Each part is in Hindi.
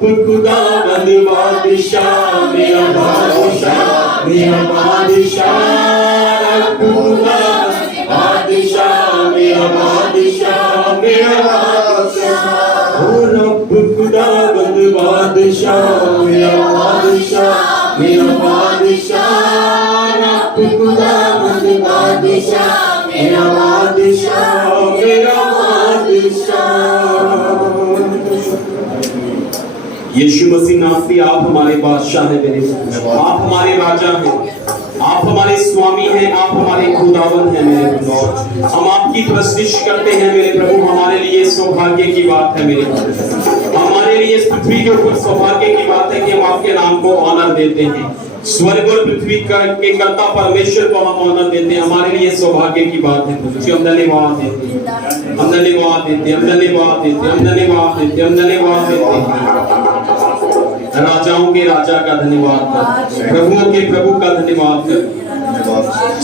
खुदावंद बादशाह मेरा बादशाह मेरा बादशाह, रब खुदावंद बादशाह मेरा बादशाह मेरा बादशाह, ओ रब खुदावंद बादशाह मेरा बादशाह मेरा बादशाह, रब खुदावंद बादशाह मेरा बादशाह मेरा बादशाह। यीशु मसीह नासरी आप हमारे बादशाह हैं मेरे, आप हमारे राजा हैं, आप हमारे स्वामी हैं, आप हमारे खुदावंद हैं मेरे लॉर्ड। हम आपकी प्रस्तुति करते हैं मेरे प्रभु। हमारे लिए सौभाग्य की बात है मेरे प्रभु, हमारे लिए इस पृथ्वी के ऊपर सौभाग्य की बात है कि हम आपके नाम को ऑनर देते हैं। स्वर्ग और पृथ्वी के कर्ता परमेश्वर को हम ऑनर देते हैं। हमारे लिए सौभाग्य की बात है। हम धन्यवाद देते हैं, हम धन्यवाद देते हैं, हम धन्यवाद देते हैं, हम धन्यवाद देते हैं, हम धन्यवाद देते हैं। राजाओं के राजा का धन्यवाद कर, प्रभुओं के प्रभु का धन्यवाद कर,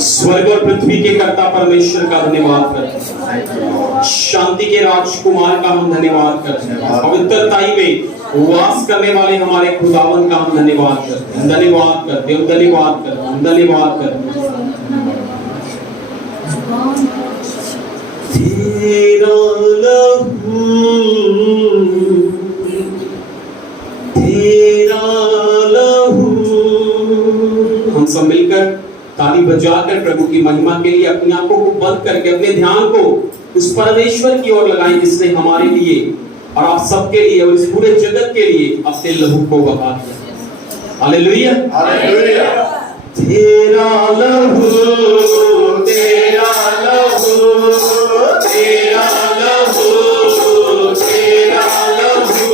स्वर्ग और पृथ्वी के कर्ता परमेश्वर का धन्यवाद कर, शांति के राजकुमार का हम धन्यवाद कर, पवित्रताई में वास करने वाले हमारे खुदावंद का हम धन्यवाद करते हैं, धन्यवाद करते हैं, धन्यवाद करते हैं, धन्यवाद करते हैं। तेरा लहू तेरा लहू, हम सब मिलकर ताली बजाकर प्रभु की महिमा के लिए अपनी आंखों को बंद करके अपने ध्यान को उस परमेश्वर की ओर लगाएं जिसने हमारे लिए और आप सबके लिए और इस पूरे जगत के लिए अपने लहू को बहा दिया। Hallelujah, hallelujah. तेरा लहू तेरा लहू तेरा लहू तेरा लहू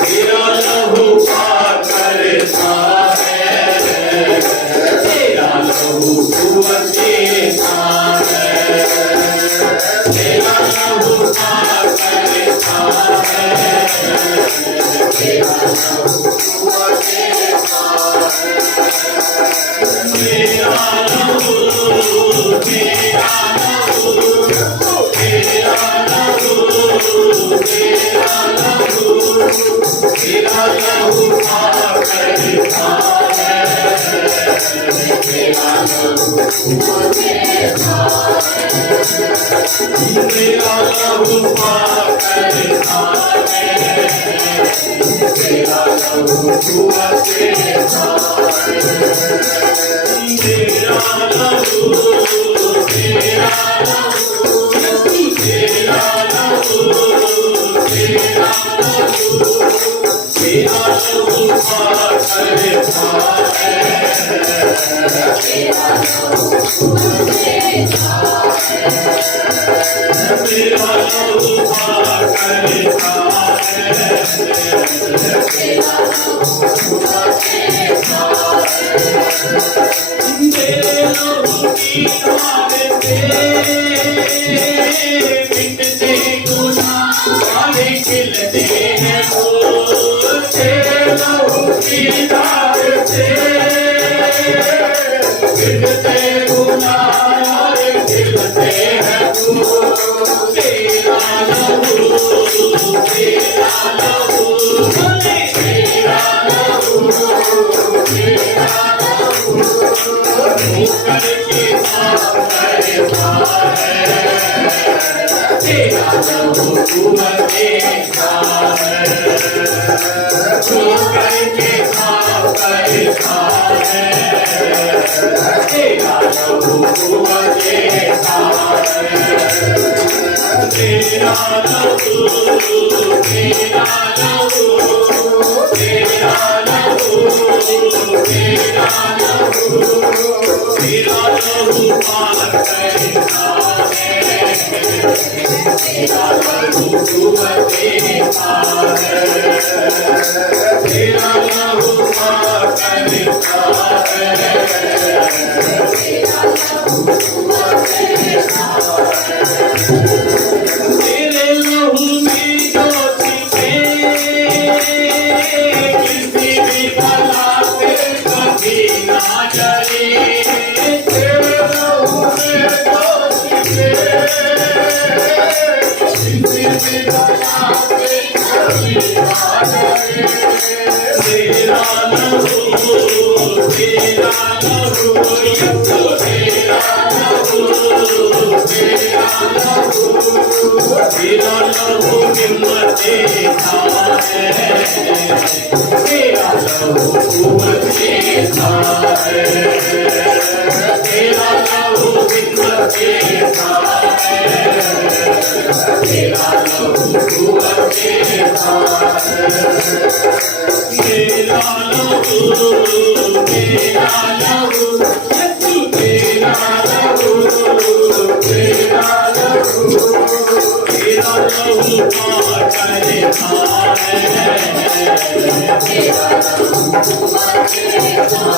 तेरा लहू पार करता है, तेरा लहू कुवत देता है, तेरा लहू पार करता है, तेरा लहू कुवत देता है, तेरा लहू तेरा लहू तेरा लहू तेरा लहू तेरा लहू पार करता है, तेरा लहू कुवत देता है, तेरा लहू पार करता है, तेरा लहू कुवत देता है, तेरा लहू तेरा लहू तेरा लहू तेरा लहू तेरा लहू पार करता है, तेरा लहू कुवत देता है, तेरा लहू पार करता है, तेरा लहू कुवत देता है, तेरे लहू की धार से मिटते गुनाह सारे खिलते हैं फूल, तेरे लहू की धार से मिटते गुनाह सारे खिलते हैं फूल, तेरा लहू तेरा लहू तेरा लहू तेरा लहू करके साफ करता है, तेरा लहू कुवत देता है, करके साफ करता है, तेरा लहू कुवत देता है, तेरा लहू तेरा लहू तेरा लहू तेरा लहू तेरा लहू पार करता है, तेरा लहू कुवत देता है, तेरा लहू पार करता है, तेरा लहू कुवत देता है, तेरे लहू में जो छिपे किसी भी बला से कभी ना डरे, तेरे लहू में जो छिपे किसी भी बला से तेरा लहू तेरा लहू यीशु तेरा लहू तेरा लहू हिम्मत देता है तेरा लहू कुव्वत देता है तेरा लहू हिम्मत देता है तेरा लहू कुव्वत देता है तेरा लहू तेरा लहू यीशु तेरा लहू तेरा लहू तेरा लहू पार करता है तेरा लहू पार करता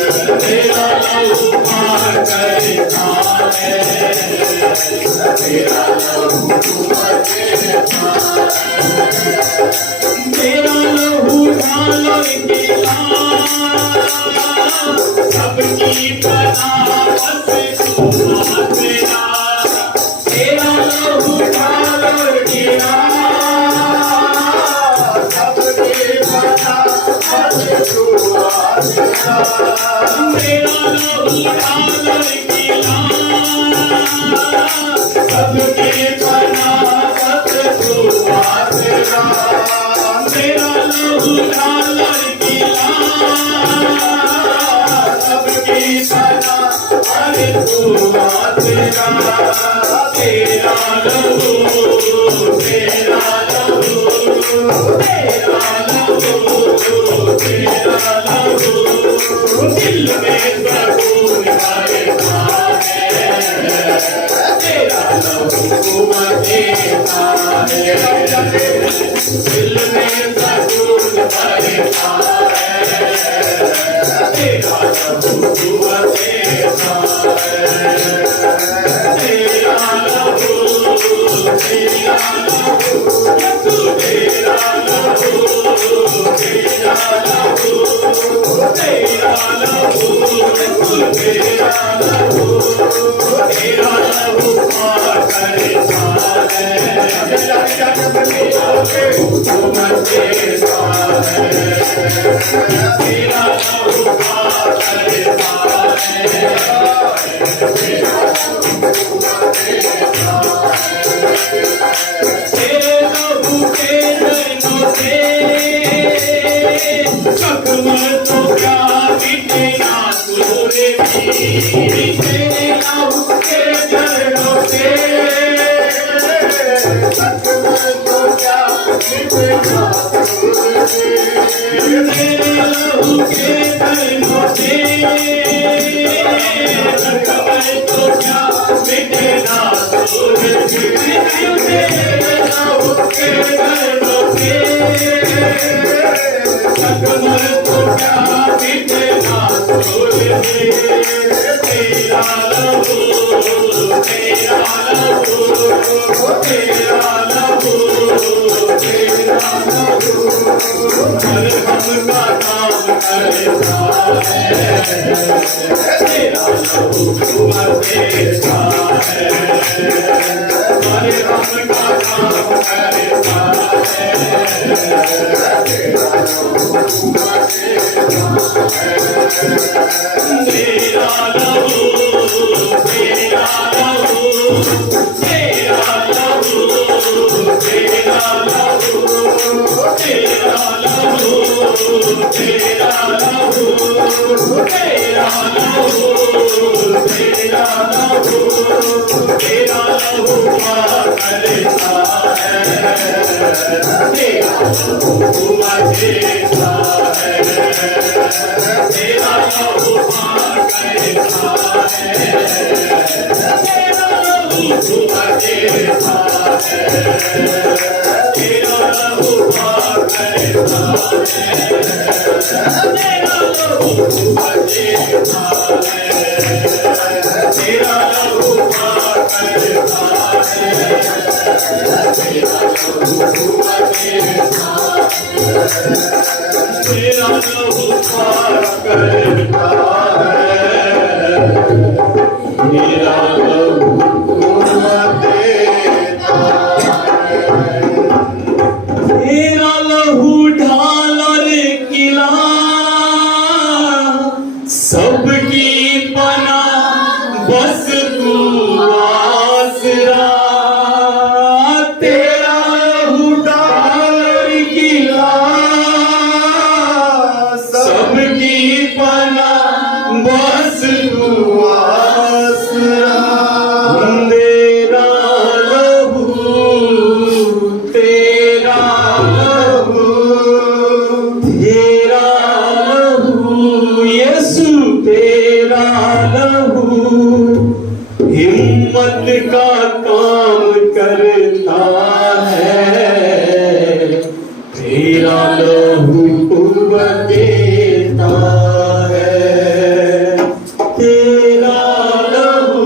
है तेरा लहू पार करता है तेरा लहू पार करता है तेरा लहू ढाल के सबकी बनावट तू तेरा तेरा लहू ढाल के सबकी बनावट तू तेरा लहू ढाल के सबकी बनावट तू तेरा तेरा लहू ढाल के सबकी बनावट तू तेरा तेरा लहू तेरा लहू तेरा लहू तेरा लहू दिल में सुकून भरता है तेरा लहू कुव्वत देता है दिल में सुकून भरता है तेरा लहू कुव्वत देता है तेरा लहू तेरा लहू यीशु तेरा लहू तेरा लहू तेरा लहू यीशु तेरा लहू तेरा लहू पार करता है तेरा लहू कुव्वत देता है तेरा लहू पार करता है तेरा लहू कुव्वत देता है तेरे लहू के नैनों से चकमर तो क्या मिटेगा सूरे भी तेरे लहू के नैनों से चकमर तो क्या मिटेगा सूरे भी तेरे लहू के नैनों से चकमर तो क्या मिटेगा सूरे भी तेरे लहू के नैनों से चकमर तो क्या मिटेगा सूरे भी तेरा लहू तेरा लहू तेरा लहू तेरा लहू मरहम का काम करता है तेरा लहू कुव्वत देता है मरहम का काम करता है तेरा लहू कुव्वत देता है तेरा लहू तेरा लहू तेरा लहू तेरा लहू तेरा लहू तेरा लहू तेरा लहू तेरा लहू तेरा लहू पार करता है तेरा लहू कुव्वत देता है तेरा लहू पार करता है तेरा लहू कुव्वत देता है तेरा लहू पार करता है तेरा लहू कुव्वत देता है तेरा लहू पार करता है तेरा लहू कुव्वत देता है तेरा लहू पार करता है तेरा लहू कुव्वत देता है बस तू आसरा, तेरा लहू, तेरा लहू, तेरा लहू, यीशु तेरा लहू हिम्मत का काम करता है, तेरा लहू कुव्वत देता है, तेरा लहू,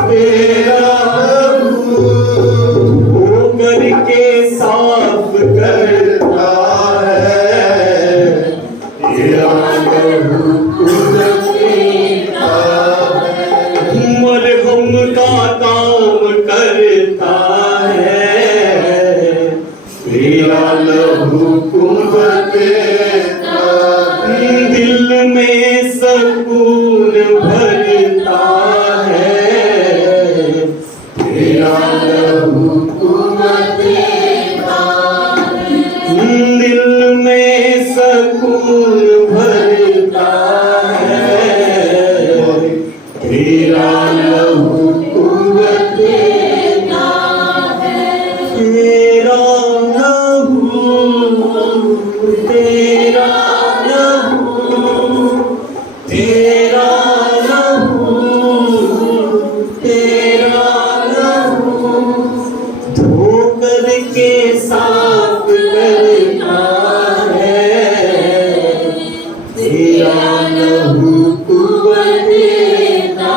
तेरा लहू वो करके साफ करता है, तेरा लहू कुव्वत देता है, मरहम का काम करता है, तेरा लहू कुव्वत देता है, दिल में सुकून भरता है, तेरा लहू कुव्वत देता है, दिल में सुकून भरता है, तेरा लहू कुव्वत देता है, तेरा लहू, तेरा लहू, तेरा लहू, तेरा लहू धो करके साफ करता है, तेरा लहू कुव्वत देता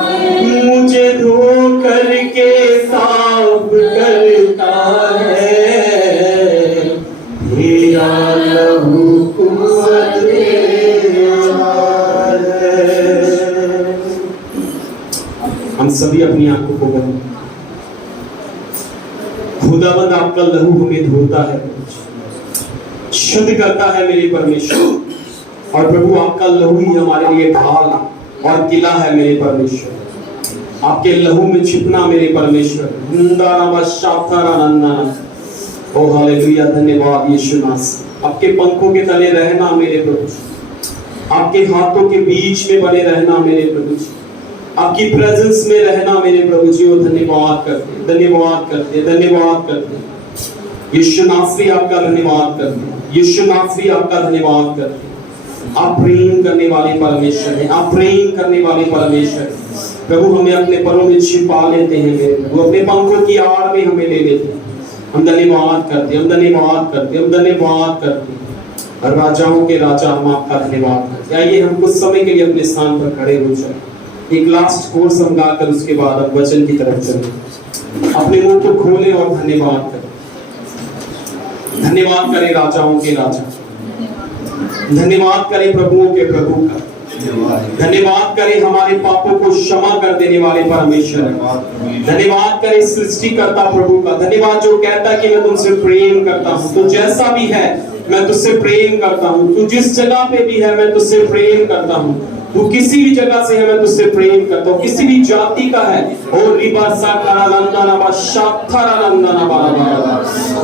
है, मुझे धो करके साफ करता है, तेरा लहू कुव्वत देता है। हम सभी अपनी आंखों को बंद, खुदावंद आपका लहू हमें धोता है, शुद्ध करता है मेरे परमेश्वर, और प्रभु आपका लहू ही हमारे लिए ढाल और किला है मेरे परमेश्वर, आपके लहू में छिपना मेरे परमेश्वर। ओ हालेलुया, धन्यवाद यीशु मसीह, आपके पंखों के तले रहना मेरे प्रभु, आपके हाथों के बीच में बने रहना मेरे प्रभु जी, आपकी प्रेजेंस में रहना मेरे प्रभु जी। और धन्यवाद करते, धन्यवाद करते, धन्यवाद करते यीशु नासरी, आपका धन्यवाद करते, यीशु नासरी आपका धन्यवाद करते। आप प्रेम करने वाले परमेश्वर हैं, आप प्रेम करने वाले परमेश्वर हैं प्रभु। हमें अपने परों में छिपा लेते हैं मेरे प्रभु, अपने पंखों की आड़ में हमें ले लेते हैं। हम धन्यवाद करते, हम धन्यवाद करते, हम धन्यवाद करते, और राजाओं के राजा हम आपका धन्यवाद करते। आइए हम कुछ समय के लिए अपने स्थान पर खड़े हो जाए, एक लास्ट कोर्स हम गाकर उसके बाद अब वचन की तरफ चलें। अपने मुंह को खोलें और धन्यवाद करें, धन्यवाद करें राजाओं के राजा, धन्यवाद करें प्रभुओं के प्रभु का, धन्यवाद करें हमारे पापों को क्षमा कर देने वाले परमेश्वर, धन्यवाद करें सृष्टिकर्ता प्रभु का, धन्यवाद जो कहता कि मैं तुमसे प्रेम करता हूं, तो जैसा भी है मैं तुझसे प्रेम करता हूं, तू जिस जगह पे भी है मैं तुझसे प्रेम करता हूं, तू किसी भी जगह से है मैं तुझसे प्रेम करता हूं, किसी भी जाति का है। और रिबासा करानंदना बाशाथरानंदना बाराबारा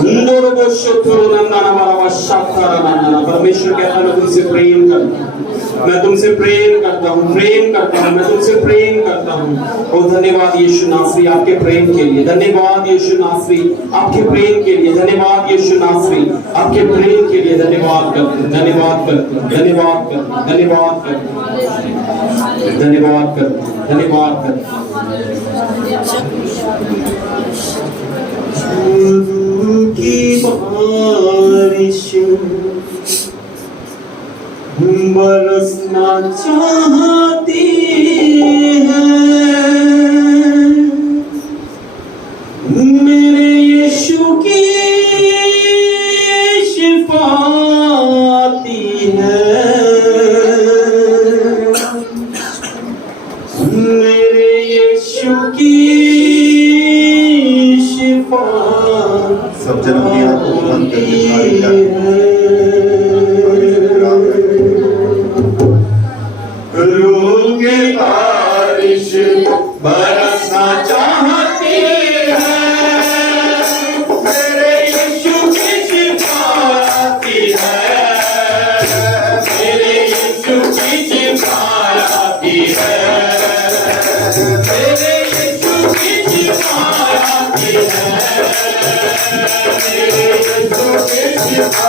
इंदोरबो शोथुरनंदना बाराबा शाथरानंदना। परमेश्वर कहता मैं तुमसे प्रेम करता हूं, मैं तुमसे प्रेम करता हूं, प्रेम करता हूं, मैं तुमसे प्रेम करता हूं। और धन्यवाद यीशु नासरी आपके प्रेम के लिए, धन्यवाद यीशु नासरी आपके प्रेम के लिए, धन्यवाद यीशु नासरी आपके प्रेम के लिए। धन्यवाद करते, धन्यवाद करते, धन्यवाद करते, धन्यवाद करते, धन्यवाद करते, धन्यवाद करते। की बारिश बरसना चाहती है, मेरे यीशु की शिफाती है, मेरे यीशु की शिफा। सब जन अपनी आंखों को बंद करके रोगे बारिश मेरे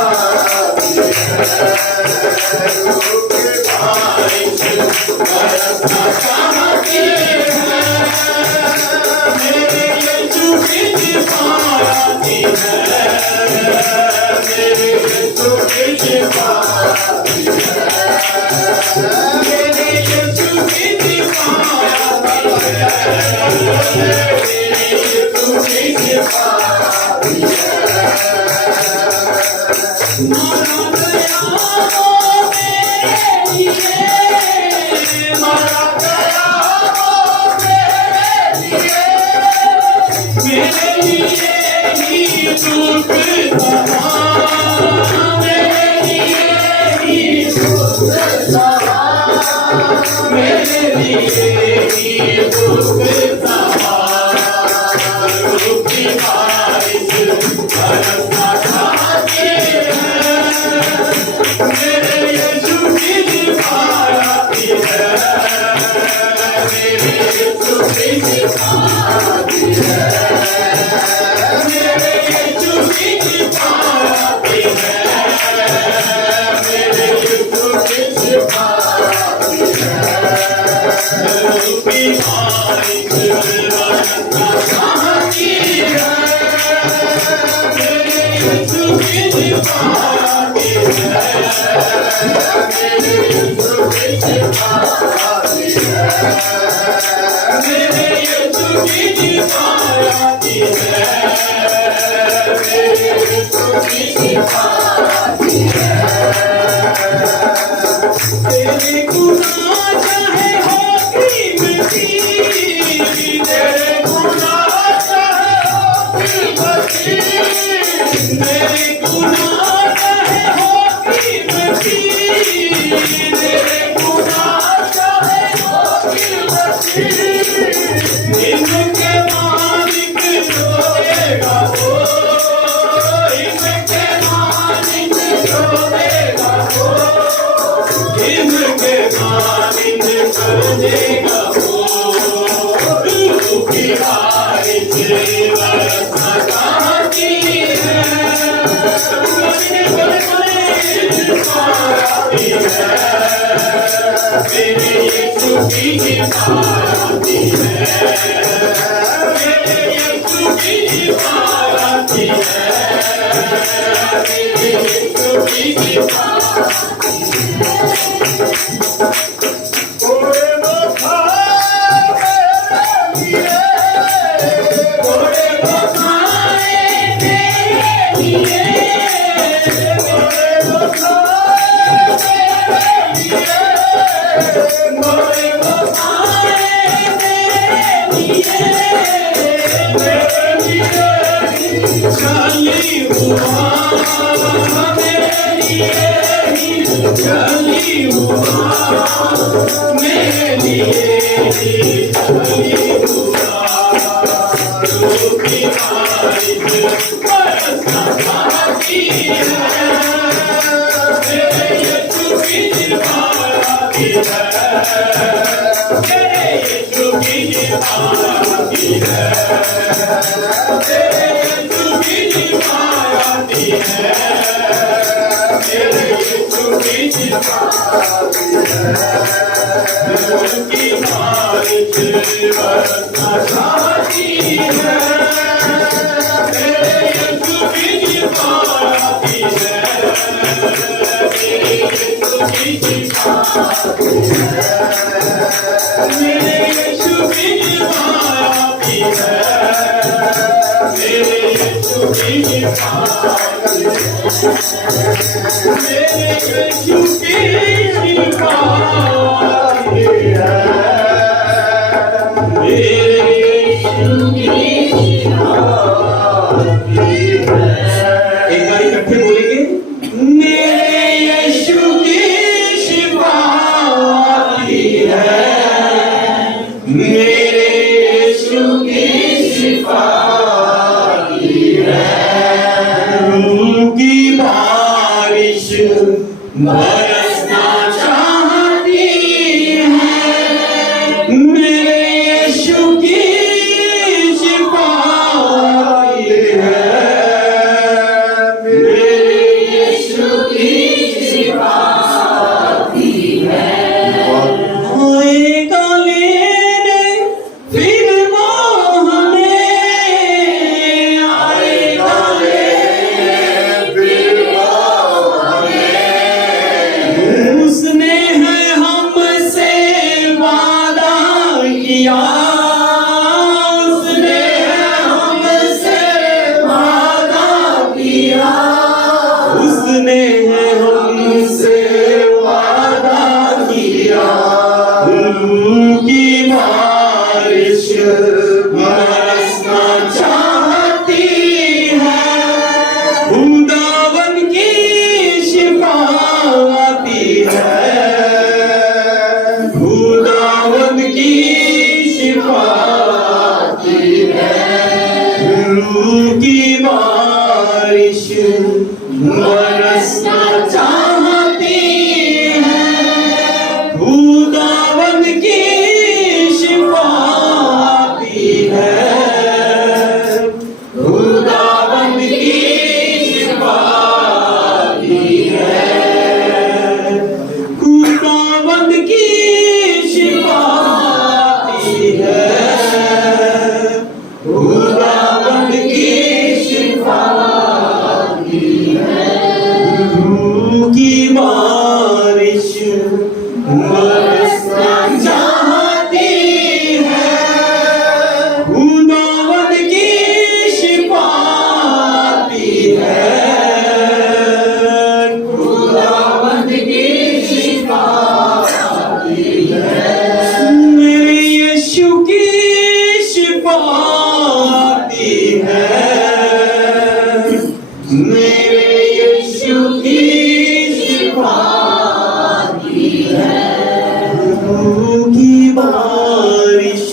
बारिश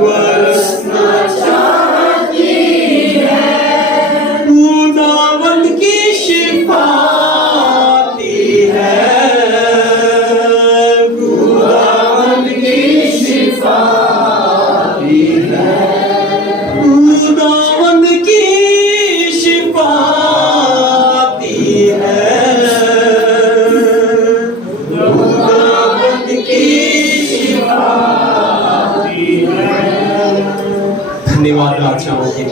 बरसना चाहती है, खुदावंद की शिफा आती है, खुदावंद की शिफा आती है, खुदावंद की शिफा आती है, खुदावंद की शिफा आती है। धन्यवाद राजाओं के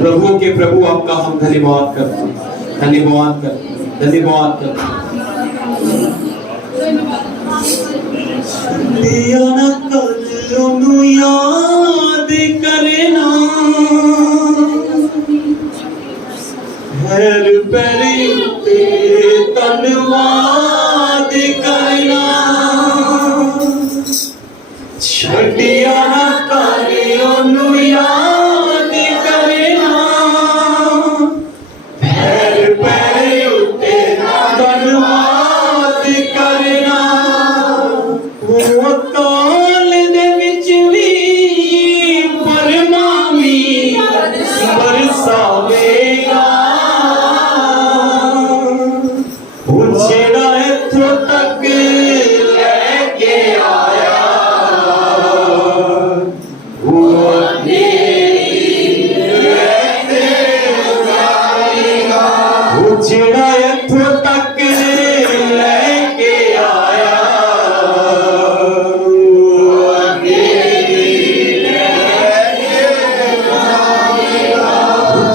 प्रभु के प्रभु, आपका हम धन्यवाद करते हैं, धन्यवाद करते हैं, धन्यवाद करते हैं। दिया न कल याद करना, हैर पैर उत्ते धन्यवाद करना, छड़िया न कल याद करना, हैर पैर उत्ते धन्यवाद करना। वो काल दे विच वी परमामी बरसावेगा, वो जेड़ा इत्थों तक लेके आया, वो वो जेड़ा इत्थों तक लेके आया,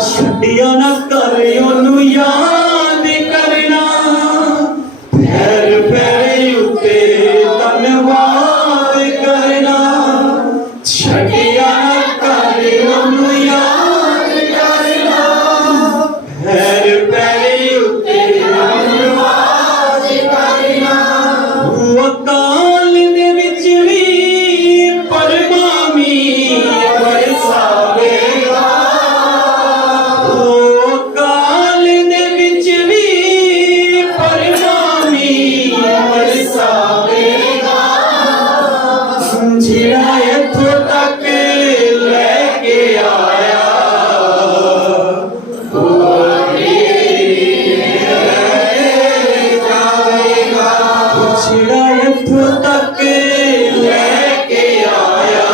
छड़िया न कर ओनू याद करना, पैर पैर उत्ते धन्यवाद करना, छड़िया न कर ओनू याद करना, पैर पैर उत्ते धन्यवाद करना। वो काल दे विच वी परमामी बरसावेगा, वो काल दे विच वी परमामी बरसावेगा, जेड़ा इत्थों तक लेके आया, वो जेड़ा इत्थों तक लेके आया,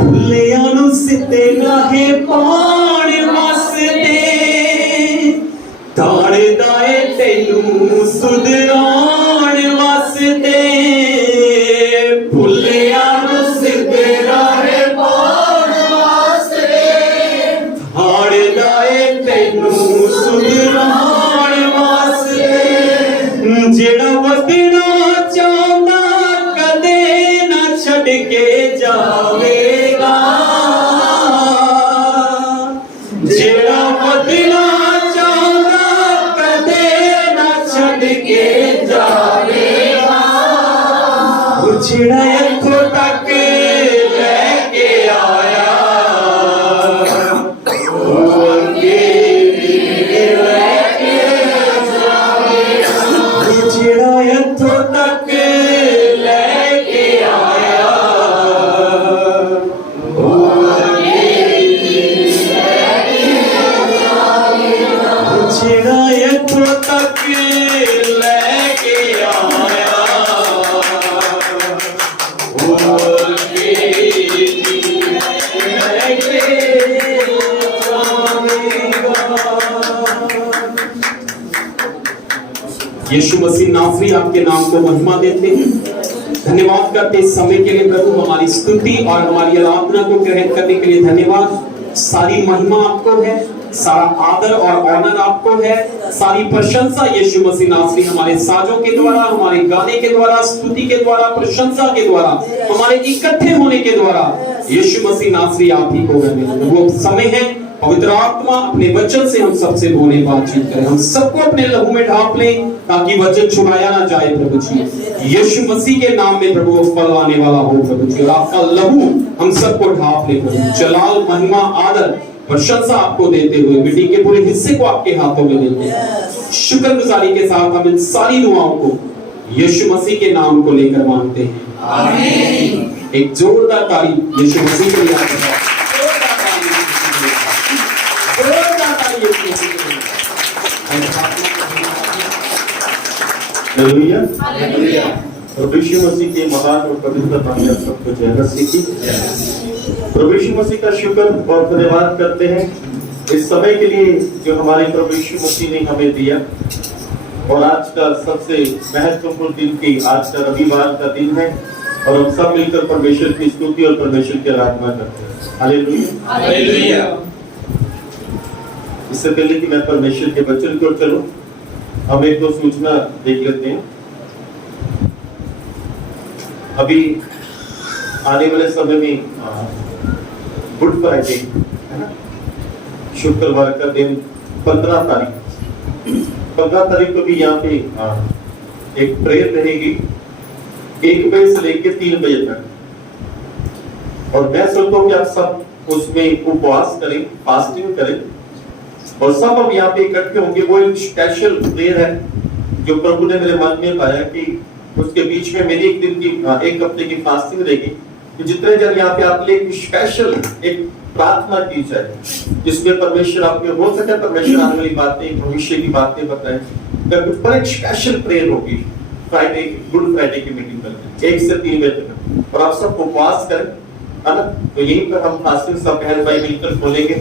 भुलिया नू सिद्धे राहे पाण वास्ते, ताड़दा ए तैनू सुधराण वास्ते, भुलिया नू सिद्धे राहे पाण वास्ते, ताड़दा ए तैनू सुधराण वास्ते, जेड़ा वधना चाहंदा कदे ना छड़ के जावेगा, जेड़ा वधना चाहंदा कदे ना छड़ के जावेगा, वो जेड़ा इत्थों तक लेके आया, वो अगे भी लेके जावेगा, वो जेड़ा इत्थों तक लेके आया, वो अगे भी लेके जावेगा, वो जेड़ा इत्थों तक लेके आया, वो अगे भी लेके जावेगा। यीशु मसीह नासरी आपके नाम को महिमा देते हैं, धन्यवाद करते इस समय के लिए प्रभु, हमारी स्तुति और हमारी आराधना को ग्रहण करने के लिए धन्यवाद। सारी महिमा आपको है, सारा आदर और ऑनर आपको है, सारी प्रशंसा यीशु मसीह नासरी हमारे साजों के द्वारा, हमारे गाने के द्वारा, स्तुति के द्वारा, प्रशंसा के द्वारा, हमारे इकट्ठे होने के द्वारा यीशु मसीह नासरी आप ही को है। वो समय है पवित्र आत्मा अपने वचन से हम सबसे बोले, बातचीत करें, हम सबको अपने लहू में ढांप लें ताकि वचन छुड़ाया ना जाए प्रभु जी। यीशु मसीह के नाम में प्रभु फल आने वाला हो प्रभु जी, और आपका लहू हम सबको ढांप ले प्रभु। जलाल, महिमा, आदर प्रशंसा आपको देते हुए मीटिंग के पूरे हिस्से को आपके हाथों में देते हैं। शुक्रगुजारी के साथ हम इन सारी दुआओं को यीशु मसीह के नाम को लेकर मांगते हैं, आमीन। एक जोरदार ताली यीशु मसीह के लिए आपके साथ। जोरदार ताली यीशु मसीह के लिए। Hallelujah, hallelujah. प्रभु यीशु मसीह के महान और पवित्र नाम में सबको जय मसीह की। प्रभु यीशु मसीह का शुक्र और धन्यवाद करते हैं इस समय के लिए जो हमारे प्रभु यीशु मसीह ने हमें दिया। और आज का सबसे महत्वपूर्ण दिन की आज का रविवार का दिन है और हम सब मिलकर परमेश्वर की स्तुति और परमेश्वर की आराधना करते हैं। Hallelujah, hallelujah. इससे पहले कि मैं परमेश्वर के वचन की ओर चलूं, हम एक दो सूचना देख लेते हैं। अभी आने वाले समय में गुड फ्राइडे है ना, शुक्रवार का दिन 15 तारीख को भी यहाँ पे एक प्रेयर रहेगी 1 बजे से लेकर 3 बजे तक। और मैं सोचता हूँ कि आप सब उसमें उपवास करें, फास्टिंग करें और सब अब यहाँ पे इकट्ठे होंगे। वो एक स्पेशल प्रेयर है जो प्रभु ने मेरे मन में पाया कि उसके बीच में मेरी एक दिन की 1 हफ्ते की फास्टिंग रहेगी कि जितने जन यहाँ पे आपके लिए स्पेशल एक प्रार्थना की जाए जिसमें परमेश्वर आपके हो सके परमेश्वर आने वाली बातें, भविष्य की बातें बताएं। पर एक स्पेशल प्रेयर होगी फ्राइडे, गुड फ्राइडे की मीटिंग में 1 से 3 बजे तक। और आप सब उपवास करें, है ना। तो यहीं पर हम फास्टिंग सब बहन भाई मिलकर खोलेंगे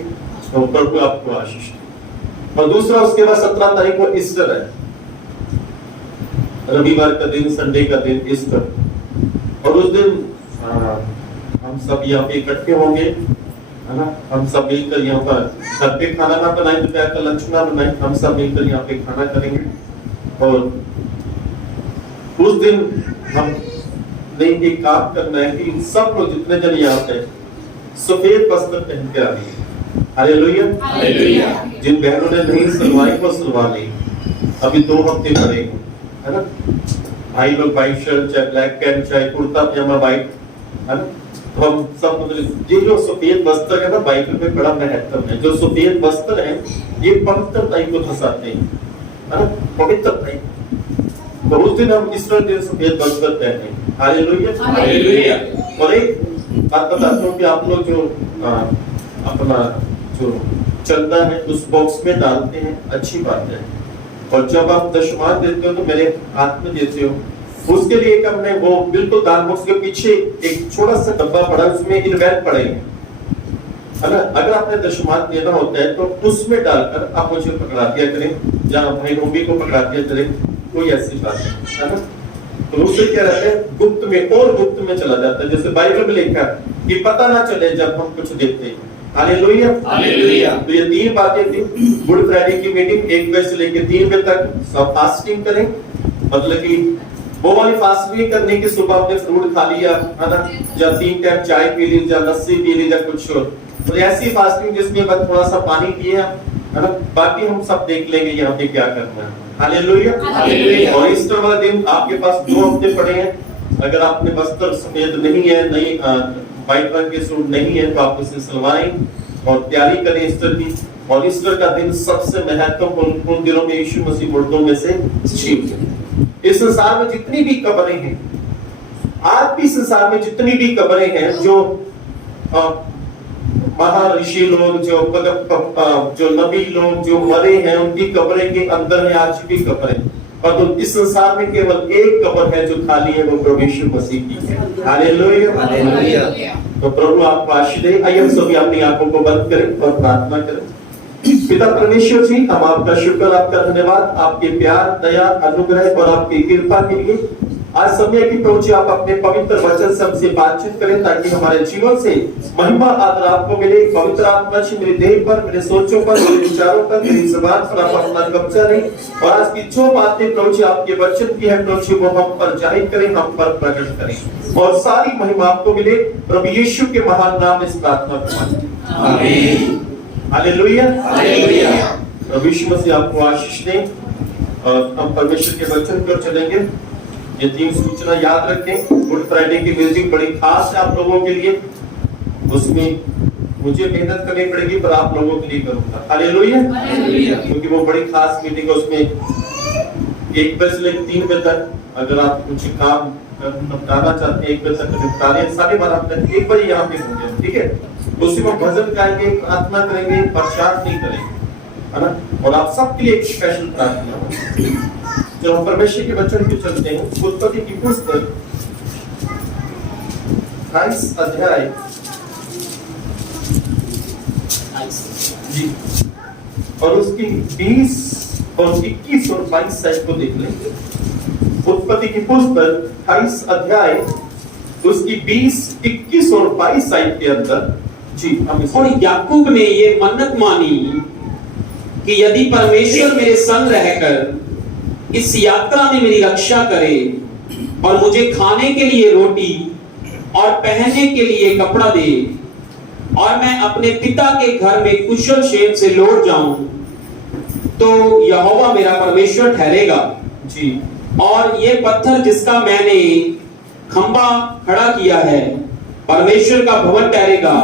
तो प्रभु आपको आशीष दे। और दूसरा उसके बाद 17 तारीख को ईस्टर है, रविवार का दिन, संडे का दिन ईस्टर। और उस दिन हम सब यहाँ पे इकट्ठे होंगे, है ना। हम सब मिलकर यहाँ पर घर पे खाना ना बनाएं, दोपहर का लंच ना बनाएं, हम सब मिलकर यहाँ पे खाना करेंगे। और उस दिन हम ने एक काम करना है कि सब लोग जितने जन यहाँ पे सफेद वस्त्र पहन के आएंगे। Hallelujah, hallelujah. जिन बहनों ने नहीं सलवाई वो सलवा ली, अभी 2 हफ्ते पड़े है ना। भाई लोग व्हाइट शर्ट, चाहे ब्लैक पैंट, चाहे कुर्ता पजामा व्हाइट, है ना। तो हम सब मतलब ये जो सफेद वस्त्र है ना, बाइबल में बड़ा महत्व है। जो सफेद वस्त्र है ये पवित्रता को दर्शाते हैं, है ना, पवित्रता। तो उस दिन हम इस दिन सफेद वस्त्र पहने। Hallelujah, hallelujah. और एक बात बताता हूँ कि आप लोग जो अपना जो चलता है उस बॉक्स में डालते हैं, अच्छी बात है। और जब आप दशमांश देते हो तो मेरे हाथ में देते हो, उसके लिए एक हमने वो बिल्कुल दान बॉक्स के पीछे एक छोटा सा डब्बा पड़ा, उसमें इनवेल पड़े हैं, है ना। अगर आपने दशमांश देना होता है तो उसमें डालकर आप मुझे पकड़ा दिया करें, जहाँ भाई रूबी को पकड़ा दिया करें, कोई ऐसी बात है ना। तो उससे क्या रहता है, गुप्त में और गुप्त में चला जाता है। जैसे बाइबल में लिखा है कि पता ना चले जब हम कुछ देते हैं। Hallelujah, hallelujah. तो ये 3 बातें थी। गुड फ्राइडे की मीटिंग 1 बजे से लेकर 3 बजे तक सब फास्टिंग करें, मतलब कि वो वाली फास्टिंग करने की सुबह आपने फ्रूट खा लिया, है ना, या 3 टाइम चाय पी ली, या लस्सी पी ली, या कुछ तो ऐसी फास्टिंग जिसमें बस थोड़ा सा पानी पिए, है ना। बाकी हम सब देख लेंगे यहाँ पे क्या करना है। Hallelujah, hallelujah. और ईस्टर वाला दिन आपके पास 2 हफ्ते पड़े हैं। अगर आपने वस्त्र सफेद नहीं है, नहीं व्हाइट रंग के सूट नहीं है, तो आप उसे सिलवाएं और तैयारी करें ईस्टर की। और ईस्टर का दिन सबसे महत्वपूर्ण उन दिनों में यीशु मसीह मुर्दों में से जी उठे। इस संसार में जितनी भी कब्रें हैं, आज भी संसार में जितनी भी कब्रें हैं, जो महर्षि लोग, जो नबी लोग जो मरे हैं, उनकी कब्रें के अंदर है आज भी कब्रें। और तो इस संसार में केवल एक कब्र है जो खाली है, वो प्रभु यीशु मसीह की है। Hallelujah, hallelujah. तो प्रभु आपको आशीष दे। आइए हम सभी अपनी आंखों को बंद करें और प्रार्थना करें। पिता परमेश्वर जी, हम आपका शुक्र, आपका धन्यवाद, आपके प्यार, दया, अनुग्रह और आपकी कृपा के लिए। आज समय की प्रभु जी आप अपने पवित्र वचन से हमसे बातचीत करें ताकि हमारे जीवन से महिमा आदर आपको मिले। पवित्र आत्मा जी मेरी देह पर, मेरे सोचों पर, मेरे विचारों पर, मेरी जुबान पर आप अपना कब्जा लें। और आज की जो बातें प्रभु जी आपके वचन की है प्रभु जी, वो हम पर जाहिर करें, हम पर प्रकट करें और सारी महिमा आपको मिले। प्रभु यीशु के महान नाम में इस प्रार्थना को मांगते हैं, आमीन। Hallelujah, hallelujah. प्रभु यीशु मसीह आपको आशीष दें। और हम परमेश्वर के वचन पर चलेंगे। ये 3 सूचना याद रखें। गुड फ्राइडे की म्यूजिक बड़ी खास है आप लोगों के लिए। उसमें मुझे मेहनत करनी पड़ेगी पर आप लोगों के लिए करूंगा। हालेलुया। क्योंकि वो बड़ी खास मीटिंग है, उसमें 1 बजे से लेकर 3 बजे तक अगर आप कुछ काम निपटाना चाहते हैं 1 बजे तक निपटा लें, 12:30 तक 1 बजे यहाँ पे होंगे, ठीक है। उसी में भजन गाएंगे, प्रार्थना करेंगे, प्रचार नहीं करेंगे, है ना। और आप सबके लिए एक स्पेशल प्रार्थना। जब हम परमेश्वर के वचन पे चलते हैं, उत्पत्ति की पुस्तक 28 अध्याय जी और उसकी 20 और 21 और 22 साइड को देख लेंगे। उत्पत्ति की पुस्तक 28 अध्याय उसकी 20, 21 और 22 साइड के अंदर जी हम और याकूब ने ये मन्नत मानी कि यदि परमेश्वर मेरे संग रहकर इस यात्रा में मेरी रक्षा करे और मुझे खाने के लिए रोटी और पहनने के लिए कपड़ा दे और मैं अपने पिता के घर में कुशल क्षेम से लौट जाऊं, तो यहोवा मेरा परमेश्वर ठहरेगा जी। और ये पत्थर जिसका मैंने खंबा खड़ा किया है परमेश्वर का भवन ठहरेगा,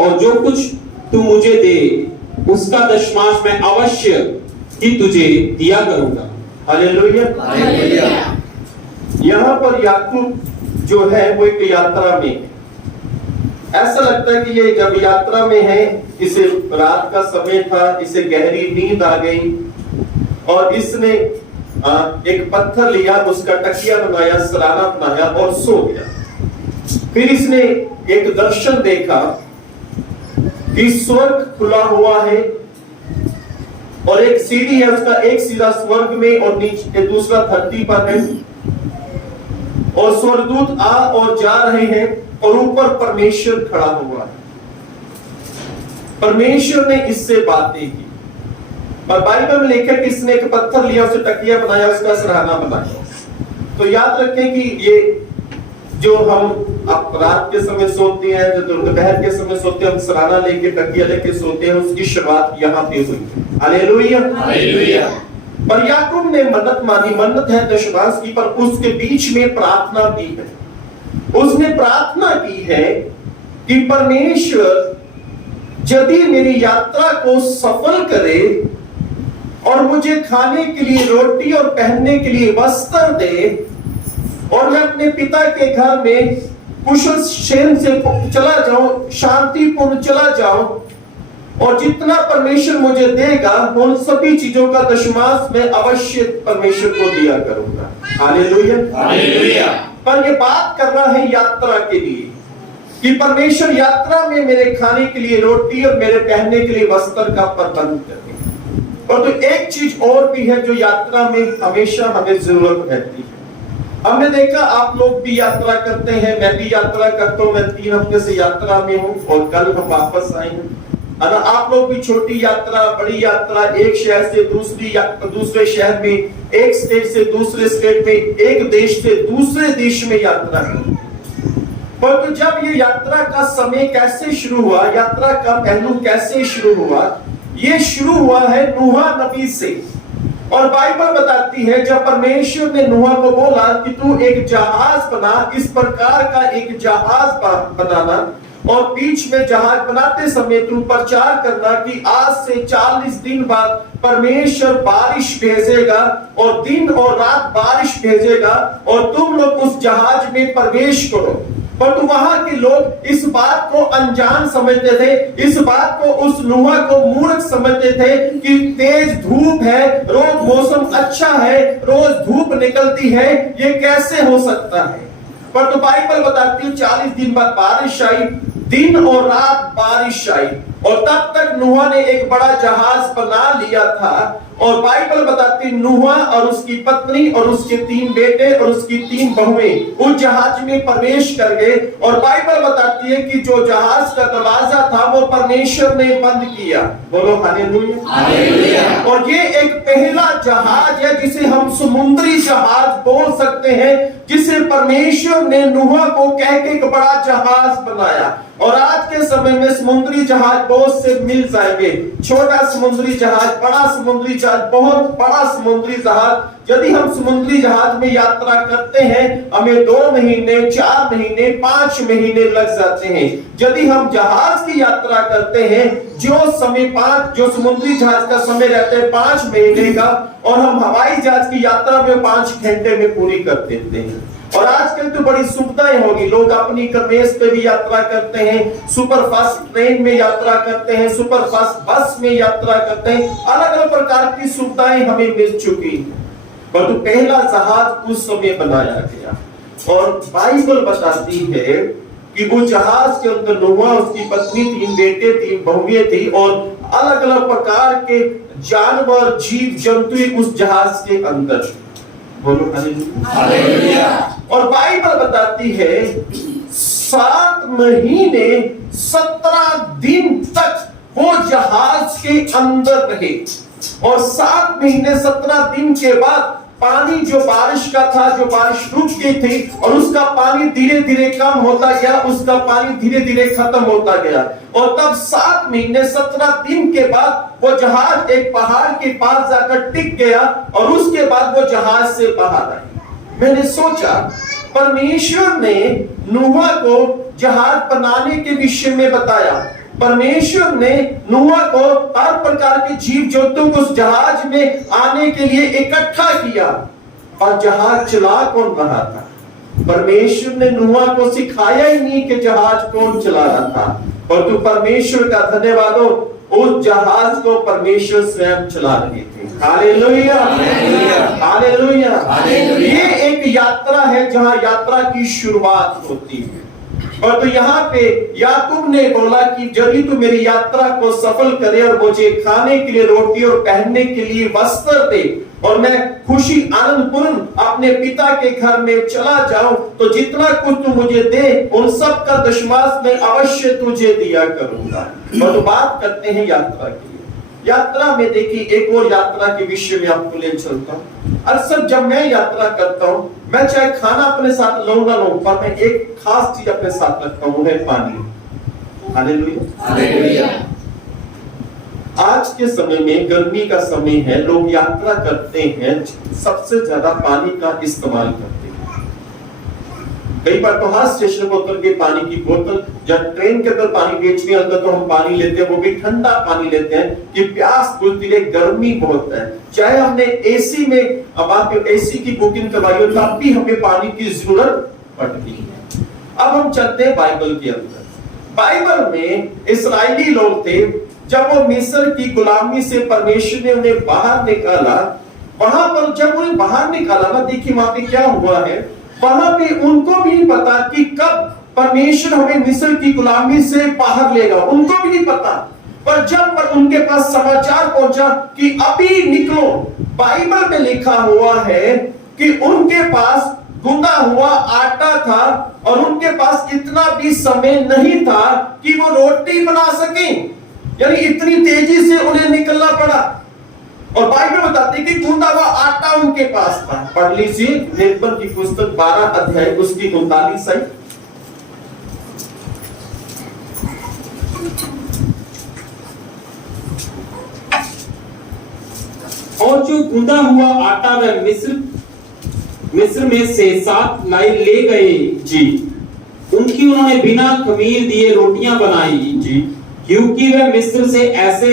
और जो कुछ तू मुझे दे उसका दशमांश मैं अवश्य ही तुझे दिया करूंगा। हालेलुया। यहाँ पर याकूब जो है वो एक यात्रा में, ऐसा लगता है कि ये जब यात्रा में है, इसे रात का समय था, इसे गहरी नींद आ गई और इसने एक पत्थर लिया, उसका तकिया बनाया, सराना बनाया और सो गया। फिर इसने एक दर्शन देखा कि स्वर्ग खुला हुआ है और एक सीढ़ी है, उसका एक सिरा स्वर्ग में और नीचे दूसरा धरती पर है, और स्वर्गदूत आ और जा रहे हैं और ऊपर परमेश्वर खड़ा हुआ है। परमेश्वर ने इससे बातें की और बाइबल में लिखा कि इसने एक पत्थर लिया, उसे तकिया बनाया, उसका सराहना बनाया। तो याद रखें कि ये जो हम आप रात के समय सोते हैं, जो दोपहर के समय सोते हैं, हम सराहना लेके तकिया लेके सोते हैं, उसकी शुरुआत यहाँ पे हुई। हालेलुया। पर याकूब ने मन्नत मानी, मन्नत है दशमांश की, पर उसके बीच में प्रार्थना भी है। उसने प्रार्थना की है कि परमेश्वर यदि मेरी यात्रा को सफल करे और मुझे खाने के लिए रोटी और पहनने के लिए वस्त्र दे और मैं अपने पिता के घर में कुशल क्षेम से चला जाऊं, शांतिपूर्ण चला जाऊं, और जितना परमेश्वर मुझे देगा उन सभी चीजों का दशमांश मैं अवश्य परमेश्वर को दिया करूंगा। हालेलुया। पर ये बात कर रहा है यात्रा के लिए कि परमेश्वर यात्रा में मेरे खाने के लिए रोटी और मेरे पहनने के लिए वस्त्र का प्रबंध करे। और तो एक चीज और भी है जो यात्रा में हमेशा हमें जरूरत रहती है। हमने देखा आप लोग भी यात्रा करते हैं, मैं भी यात्रा करता हूँ, मैं 3 हफ्ते से यात्रा में हूँ और कल हम वापस आए हैं। आप लोग भी छोटी यात्रा, बड़ी यात्रा, एक शहर से दूसरे शहर में, एक स्टेट से दूसरे स्टेट में, एक देश से दूसरे देश में यात्रा करते हैं। परंतु जब ये यात्रा का समय कैसे शुरू हुआ, यात्रा का पहलू कैसे शुरू हुआ, ये शुरू हुआ है नूह नबी से। और बाइबल बताती है जब परमेश्वर ने नूह को बोला कि तू एक जहाज बना, इस प्रकार का एक जहाज बनाना, और बीच में जहाज बनाते समय तू प्रचार करना कि आज से 40 दिन बाद परमेश्वर बारिश भेजेगा और दिन और रात बारिश भेजेगा और तुम लोग उस जहाज में प्रवेश करो। पर वहां के लोग इस बात को अनजान समझते थे, इस बात को उस नूह को मूर्ख समझते थे कि तेज धूप है, रोज मौसम अच्छा है, रोज धूप निकलती है, ये कैसे हो सकता है। पर तो बाइबल बताती है 40 दिन बाद बारिश आई, दिन और रात बारिश आई, और तब तक नूह ने एक बड़ा जहाज बना लिया था। और बाइबल बताती नूह और उसकी पत्नी और उसके 3 बेटे और उसकी 3 बहुएं उस जहाज में प्रवेश कर गए। और बाइबल बताती है कि जो जहाज का दरवाजा था वो परमेश्वर ने बंद किया। बोलो हालेलुया। और ये एक पहला जहाज है जिसे हम समुद्री जहाज बोल सकते हैं, जिसे परमेश्वर ने नूह को कह के एक बड़ा जहाज बनाया। और आज के समय में समुद्री जहाज बोझ से मिल जाएंगे। छोटा समुद्री जहाज, बड़ा समुद्री जहाज, बहुत बड़ा समुद्री जहाज। यदि हम समुद्री जहाज में यात्रा करते हैं, हमें 2 महीने, 4 महीने, 5 महीने लग जाते हैं। यदि हम जहाज की यात्रा करते हैं, जो समुद्री जहाज का समय रहता है 5 महीने का, और हम हवाई जहाज की यात्रा में 5 घंटे में पूरी कर देते हैं। और आजकल तो बड़ी सुविधाएं होगी, लोग अपनी कमेज पे भी यात्रा करते हैं, सुपर फास्ट ट्रेन में यात्रा करते हैं, सुपर फास्ट बस में यात्रा करते हैं, अलग अलग प्रकार की सुविधाएं हमें मिल चुकी हैं। परंतु पहला जहाज उस समय बनाया गया, और बाइबल बताती है कि वो जहाज के अंदर नोआ, उसकी पत्नी, 3 बेटे, 3 बहुएं थी, और अलग अलग प्रकार के जानवर, जीव जंतु उस जहाज के अंदर। बोलो हालेलुया। और बाइबल बताती है 7 महीने 17 दिन तक वो जहाज के अंदर रहे, और 7 महीने 17 दिन के बाद पानी जो बारिश का था, जो बारिश रुक गई थी, और उसका पानी धीरे धीरे कम होता गया, उसका पानी धीरे धीरे खत्म होता गया, और तब 7 महीने 17 दिन के बाद वो जहाज एक पहाड़ के पास जाकर टिक गया, और उसके बाद वो जहाज से बाहर आए। मैंने सोचा परमेश्वर ने नूह को जहाज बनाने के विषय में बताया, परमेश्वर ने नूह को हर प्रकार के जीव जंतु को उस जहाज में आने के लिए इकट्ठा किया, और जहाज चला कौन रहा था? परमेश्वर ने नूह को सिखाया ही नहीं कि जहाज कौन चला रहा था, परंतु परमेश्वर का धन्यवाद हो, उस जहाज को परमेश्वर स्वयं चला रहे थे। Hallelujah, hallelujah, hallelujah. ये एक यात्रा है जहां यात्रा की शुरुआत होती है। और तो यहाँ पे याकूब ने बोला कि यदि तू मेरी यात्रा को सफल करे और मुझे खाने के लिए रोटी और पहनने के लिए वस्त्र दे, और मैं खुशी आनंद पूर्ण अपने पिता के घर में चला जाऊं, तो जितना कुछ तू मुझे दे उन सब का दशमांश मैं अवश्य तुझे दिया करूंगा। और तो बात करते हैं यात्रा की। यात्रा में देखिए एक और यात्रा के विषय में आपको ले चलता हूँ। अक्सर जब मैं यात्रा करता हूँ, मैं चाहे खाना अपने साथ लूं ना लूं, पर मैं एक खास चीज अपने साथ रखता हूँ, वो है पानी। Hallelujah, hallelujah. आज के समय में गर्मी का समय है, लोग यात्रा करते हैं, सबसे ज्यादा पानी का इस्तेमाल करते हैं। कई बार तो हर स्टेशन पर उतर के पानी की बोतल, जब ट्रेन के अंदर पानी बेचने आता तो हम पानी लेते हैं, वो भी ठंडा पानी लेते हैं कि प्यास बुझती है, गर्मी बहुत है। चाहे हमने एसी में, अब आप एसी की बुकिंग करवाई हो, तब भी हमें पानी की जरूरत पड़ती है। अब हम चलते हैं बाइबल के अंदर। बाइबल में इस्राएली लोग थे, जब वो मिस्र की गुलामी से परमेश्वर ने उन्हें बाहर निकाला, वहां पर जब उन्हें बाहर निकाला ना, देखिए वहां पे क्या हुआ है, वहां पे उनको भी नहीं पता कि कब परमेश्वर हमें मिस्र की गुलामी से बाहर लेगा, उनको भी नहीं पता। पर जब पर उनके पास समाचार पहुंचा कि अभी निकलो, बाइबल में लिखा हुआ है कि उनके पास गूंदा हुआ आटा था, और उनके पास इतना भी समय नहीं था कि वो रोटी बना सकें, यानी इतनी तेजी से उन्हें निकलना पड़ा। और बाइबल बताती है कि गूंदा हुआ आटा उनके पास था। पढ़ लीजिए निर्गमन की पुस्तक 12 अध्याय उसकी 39 आई। और जो गूंदा हुआ आटा वह मिस्र में से 7 मील ले गए जी, उनकी उन्होंने बिना खमीर दिए रोटियां बनाई जी, क्योंकि वह मिस्र से ऐसे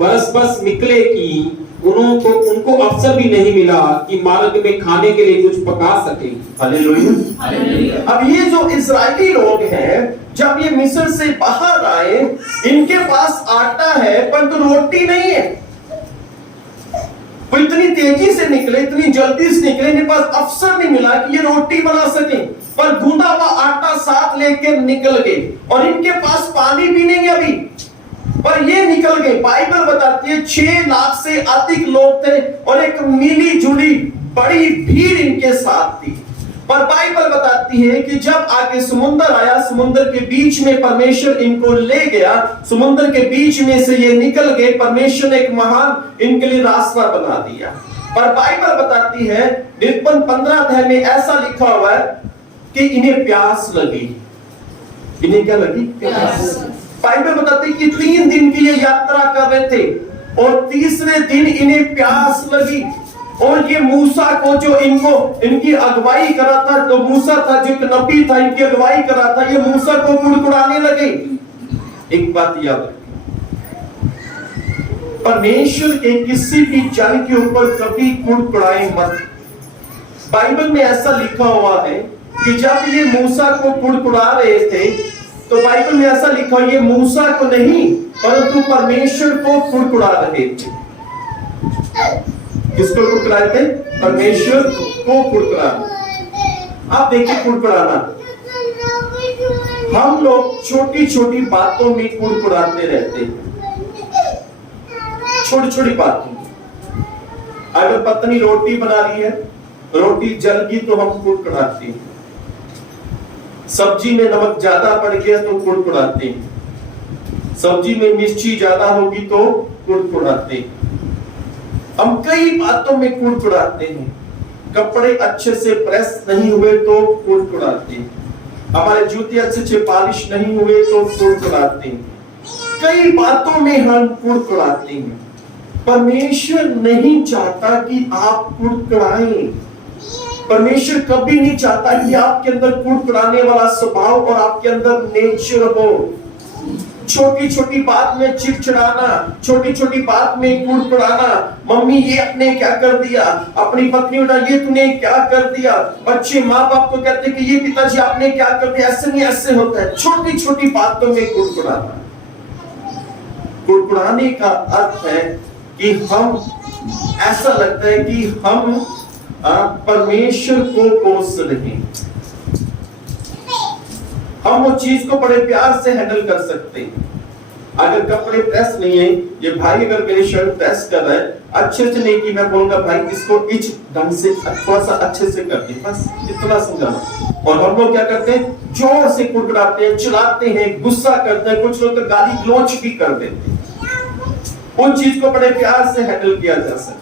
बरस निकले कि उनको अवसर भी नहीं मिला कि मार्ग में खाने के लिए कुछ पका सके। हालेलुया। अब ये जो इस्राएली लोग हैं, जब ये मिस्र से बाहर आए, इनके पास आटा है परंतु रोटी नहीं है। वो इतनी तेजी से निकले, इतनी जल्दी से निकले, इनके पास अवसर नहीं मिला कि ये रोटी बना सके, पर गूंदा हुआ आटा साथ लेकर निकल गए, और इनके पास पानी भी नहीं है अभी, पर ये निकल गए। बाइबल बताती है 6 लाख से अधिक लोग थे, और एक मिली जुली बड़ी भीड़ इनके साथ थी। पर बाइबल बताती है कि जब आगे समुद्र आया, समुद्र के बीच में परमेश्वर इनको ले गया, समुद्र के बीच में से ये निकल गए, परमेश्वर ने एक महान इनके लिए रास्ता बना दिया। पर बाइबल बताती है निर्गमन 15 अध्याय में ऐसा लिखा हुआ है कि इन्हें प्यास लगी। इन्हें क्या लगी? प्यास। बाइबल बताती है कि 3 दिन की ये यात्रा कर रहे थे और तीसरे दिन इन्हें प्यास लगी और ये मूसा को जो इनकी अगुवाई करा था, तो मूसा था जो एक नबी था, इनकी अगुवाई करा था, ये मूसा को कुड़कुड़ाने लगे। एक बात याद रखिए, परमेश्वर के किसी भी जन के ऊपर कभी कुड़कुड़ाए मत। बाइबल में ऐसा लिखा हुआ है कि जब ये मूसा को कुड़कुड़ा रहे थे तो बाइबल में ऐसा लिखा, ये मूसा को नहीं परंतु परमेश्वर को कुड़कुड़ा रहे थे। किसको कुड़कुड़ाए थे? परमेश्वर को कुड़कुड़ा। आप देखिए कुड़कुड़ाना, हम लोग छोटी छोटी बातों में कुड़कुड़ाते रहते हैं। छोटी छोटी बातों, अगर पत्नी रोटी बना रही है, रोटी जल गई तो हम कुड़कुड़ाते हैं। सब्जी में नमक ज्यादा पड़ गया तो कुड़कुड़ाते हैं। सब्जी में मिर्ची ज्यादा होगी तो कुड़कुड़ाते हैं। हम कई बातों में कुड़कुड़ाते हैं। कपड़े अच्छे से प्रेस नहीं हुए तो कुड़कुड़ाते हैं। हमारे जूते अच्छे से पॉलिश नहीं हुए तो कुड़कुड़ाते हैं। कई बातों में हम कुड़कुड़ाते हैं। परमेश्वर नहीं चाहता कि आप कुड़कुड़ाएं। परमेश्वर कभी नहीं चाहता कि आपके अंदर कुड़कुड़ाने वाला स्वभाव और आपके अंदर नेचर हो। छोटी छोटी बात में चिड़चिड़ाना, छोटी छोटी बात में कुड़कुड़ाना, मम्मी ये आपने क्या कर दिया, अपनी पत्नी उठा ये तूने क्या कर दिया, बच्चे माँ बाप को कहते कि ये पिताजी आपने क्या कर दिया, ऐसे नहीं ऐसे होता है। छोटी छोटी बातों में कुड़कुड़ाना। कुड़कुड़ाने का अर्थ है कि हम, ऐसा लगता है कि हम परमेश्वर को कोस रहे हैं। हम वो चीज को बड़े प्यार से हैंडल कर सकते हैं। अगर कपड़े प्रेस नहीं है, ये भाई अगर मेरी शर्ट प्रेस कर रहा है अच्छे से नहीं की, मैं बोलूंगा भाई इसको इच ढंग से थोड़ा सा अच्छे से कर दे, बस इतना समझाना। और हम लोग क्या करते हैं, जोर से कुड़कुड़ाते हैं, चिल्लाते हैं, गुस्सा करते हैं, कुछ लोग तो गाली गलौज भी कर देते हैं। उन चीज को बड़े प्यार से हैंडल किया जा सकता है।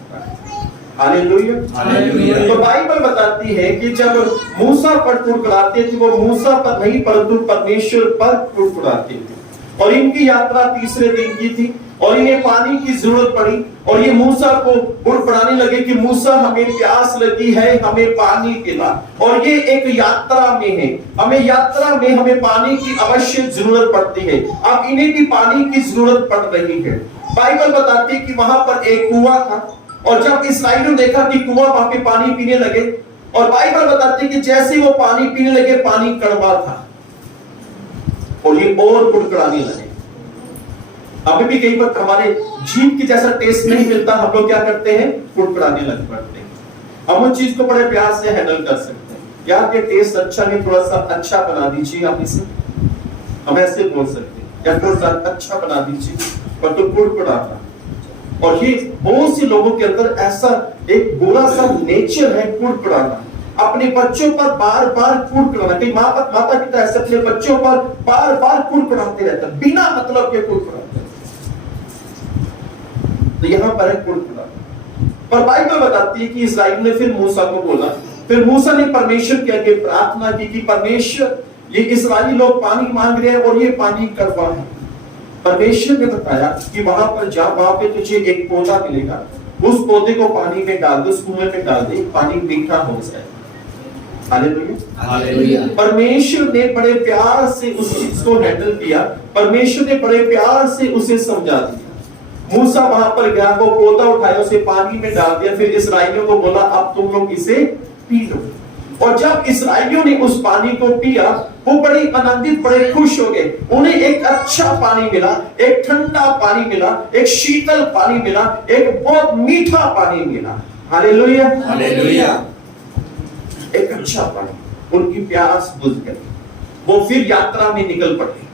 हालेलुया। तो बाइबल बताती है कि जब मूसा पर कुड़कुड़ाते थे, वो मूसा पर नहीं परंतु परमेश्वर पर कुड़कुड़ाते थे। और इनकी यात्रा तीसरे दिन की थी और इन्हें पानी की जरूरत पड़ी और ये मूसा को कुड़कुड़ाने लगे कि मूसा हमें प्यास लगी है, हमें पानी पिला। और ये एक यात्रा में है, हमें यात्रा में हमें पानी की अवश्य जरूरत पड़ती है। अब इन्हें भी पानी की जरूरत पड़ रही है। बाइबल बताती है कि वहां पर एक कुआं था और जब इस्राएलियों ने देखा कि कुआं वहां पे पानी पीने लगे, और बाइबल बताती है कि जैसे वो पानी पीने लगे पानी कड़वा था और ये और कुड़कुड़ाने लगे। अभी भी कई बार हमारे जीभ की जैसा टेस्ट नहीं मिलता, हम लोग क्या करते हैं, कुड़कुड़ाने लग पड़ते हैं। हम उस चीज को बड़े प्यार से हैंडल कर सकते हैं। यार ये टेस्ट अच्छा नहीं, थोड़ा सा अच्छा बना दीजिए आप इसे, हम ऐसे बोल सकते हैं, या थोड़ा सा अच्छा बना दीजिए, पर तो कुड़कुड़ाता। और ये बहुत से लोगों के अंदर ऐसा एक बुरा सा नेचर है, कुड़कुड़ाना। अपने बच्चों पर बार बार कुड़कुड़ाना। कई माता पिता ऐसे अपने बच्चों पर बार बार कुड़कुड़ाते रहते हैं, बिना मतलब के कुड़कुड़ाते हैं। तो यहां पर है कुड़कुड़ाना। पर बाइबल बताती है कि इस्राएल ने फिर मूसा को बोला, फिर मूसा ने परमेश्वर के आगे प्रार्थना की कि परमेश्वर ये इस्राएली लोग पानी मांग रहे हैं और ये पानी कड़वा है। परमेश्वर ने बताया कि वहां पर जा, वहां पे तुझे एक पौधा मिलेगा, उस पौधे को पानी में डाल दे, उस कुएं में डाल दे, पानी मीठा हो जाए। हालेलुया। परमेश्वर ने बड़े प्यार से उस चीज को हैंडल किया। परमेश्वर ने बड़े प्यार से उसे समझा दिया। मूसा वहां पर गया, वो पौधा उठाया, उसे पानी में डाल दिया, फिर इस्राएलियों को बोला अब तुम लोग इसे पी लो। और जब इस्राएलियों ने उस पानी को पिया, वो बड़े आनंदित, बड़े खुश हो गए। उन्हें एक अच्छा पानी मिला, एक ठंडा पानी मिला, एक शीतल पानी मिला, एक बहुत मीठा पानी मिला। Hallelujah, hallelujah. एक अच्छा पानी। उनकी प्यास बुझ गई। वो फिर यात्रा में निकल पड़े।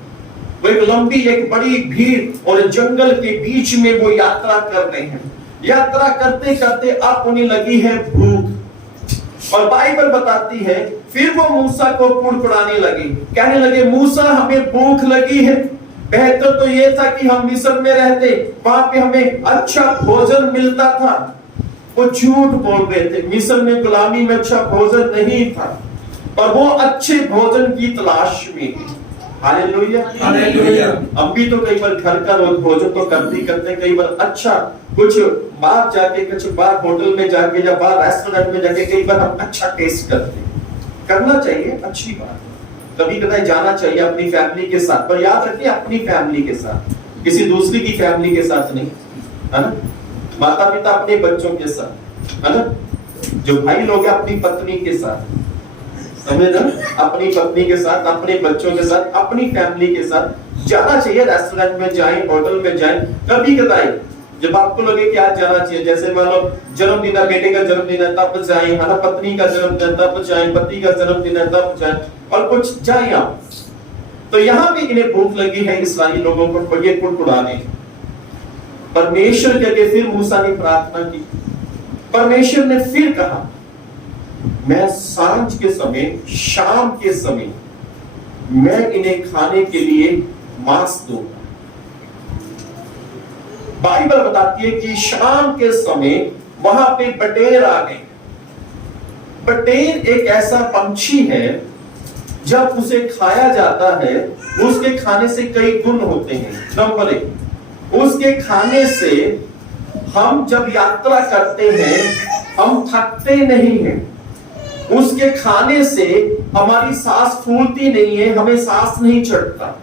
वो एक लंबी, एक बड़ी भीड़ और जंगल के बीच में वो यात्रा कर रहे हैं। यात्रा करते करते अब उन्हें लगी है भूख। और बाइबल बताती है फिर वो मूसा को कुड़कुड़ाने लगे, कहने लगे मूसा हमें भूख लगी है, बेहतर तो ये था कि हम मिस्र में रहते, वहां पे हमें अच्छा भोजन मिलता था। वो झूठ बोल रहे थे, मिस्र में गुलामी में अच्छा भोजन नहीं था, और वो अच्छे भोजन की तलाश में। हालेलुया। हालेलुया। हम भी तो कई बार घर का रोज भोजन तो करते करते कई बार अच्छा कुछ बाहर जाके कुछ बाहर होटल में जाके या बाहर रेस्टोरेंट में जाके कई बार हम अच्छा टेस्ट करते हैं। करना चाहिए, अच्छी बात। कभी कभी जाना चाहिए अपनी फैमिली के साथ, पर याद रखिए अपनी फैमिली के साथ, किसी दूसरी की फैमिली के साथ नहीं, है ना। माता पिता अपने बच्चों के साथ, है ना। जो भाई लोग हैं अपनी पत्नी के साथ, समझे ना, अपनी पत्नी के साथ, अपने बच्चों के साथ, अपनी फैमिली के साथ जाना चाहिए। रेस्टोरेंट में जाएं, होटल में जाएं, कभी कदाई जब आपको लगे कि आज जाना चाहिए, जैसे मान लो जन्मदिन है, बेटे का जन्मदिन है तब जाएं, है ना, पत्नी का जन्मदिन है तब जाएं, पति का जन्मदिन है तब जाएं, और कुछ जाएं आप। तो यहाँ भी इन्हें भूख लगी है इस्राएली लोगों को, ये कुड़कुड़ाने। परमेश्वर के आगे फिर मूसा ने प्रार्थना की। परमेश्वर ने फिर कहा, मैं सांझ के समय, शाम के समय मैं इन्हें खाने के लिए मांस दूंगा। बाइबल बताती है कि शाम के समय वहां पे बटेर आ गए। बटेर एक ऐसा पंछी है, जब उसे खाया जाता है उसके खाने से कई गुण होते हैं। नंबर 1, उसके खाने से हम जब यात्रा करते हैं हम थकते नहीं हैं। उसके खाने से हमारी सांस फूलती नहीं है, हमें सांस नहीं चढ़ता।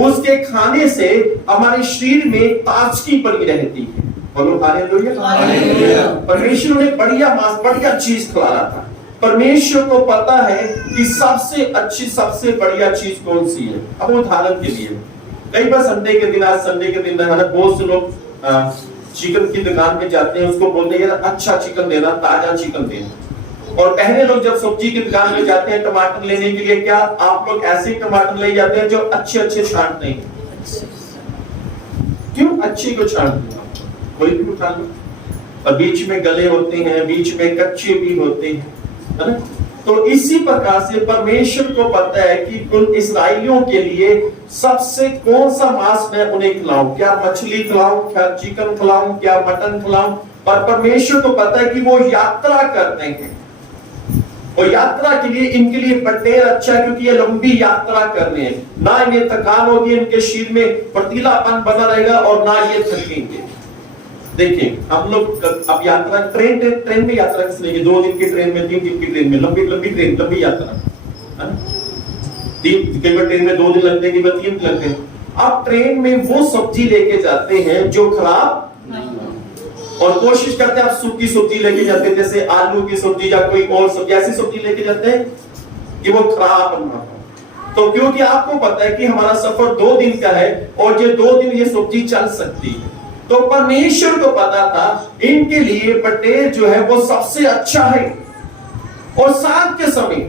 उसके खाने से हमारे शरीर में ताजगी बनी रहती है। बोलो हालेलुया। परमेश्वर ने बढ़िया मांस, बढ़िया चीज खिलाया था। परमेश्वर को पता है कि सबसे अच्छी, सबसे बढ़िया चीज कौन सी है। अब उदाहरण के लिए कई बार संडे के दिन, आज संडे के दिन है ना, बहुत से लोग चिकन की दुकान पे जाते हैं, उसको बोलते हैं यार अच्छा चिकन देना, ताजा चिकन देना। और पहले लोग जब सब्जी की दुकान में जाते हैं टमाटर लेने के लिए, क्या आप लोग ऐसे टमाटर ले जाते हैं जो अच्छे अच्छे छांटते हैं? क्यों अच्छे को छांटते हैं? कोई भी उठा लो, और बीच में गले होते हैं, बीच में कच्चे भी होते हैं, है ना। तो इसी प्रकार से परमेश्वर को पता है कि उन इस्राएलियों के लिए सबसे कौन सा मांस मैं उन्हें खिलाऊं, क्या मछली खिलाऊं, क्या चिकन खिलाऊं, क्या मटन खिलाऊं। पर परमेश्वर को पता है कि वो यात्रा करते हैं, और यात्रा के लिए इनके लिए बटेर अच्छा है, क्योंकि ये लंबी यात्रा करने हैं। ना इन्हें थकान होगी, इनके शरीर में फर्तीलापन बना रहेगा, और ना ये थकेंगे। देखिए हम लोग अब यात्रा ट्रेन में यात्रा किसने की? 2 दिन की ट्रेन में, 3 दिन की ट्रेन में, लंबी ट्रेन, लंबी यात्रा, कई बार ट्रेन में 2 दिन लगते हैं, कई बार 3 दिन लगते हैं। आप ट्रेन में वो सब्जी लेके जाते हैं जो खराब, और कोशिश करते हैं आप सूखी सब्जी लेके जाते हैं, जैसे आलू की सब्जी या कोई और सब्जी, ऐसी सब्जी लेके जाते हैं कि वो खराब ना हो। तो क्योंकि आपको पता है कि हमारा सफर 2 दिन का है, और ये 2 दिन ये सब्जी चल सकती है। तो परमेश्वर को पता था इनके लिए बटेर जो है वो सबसे अच्छा है। और शाम के समय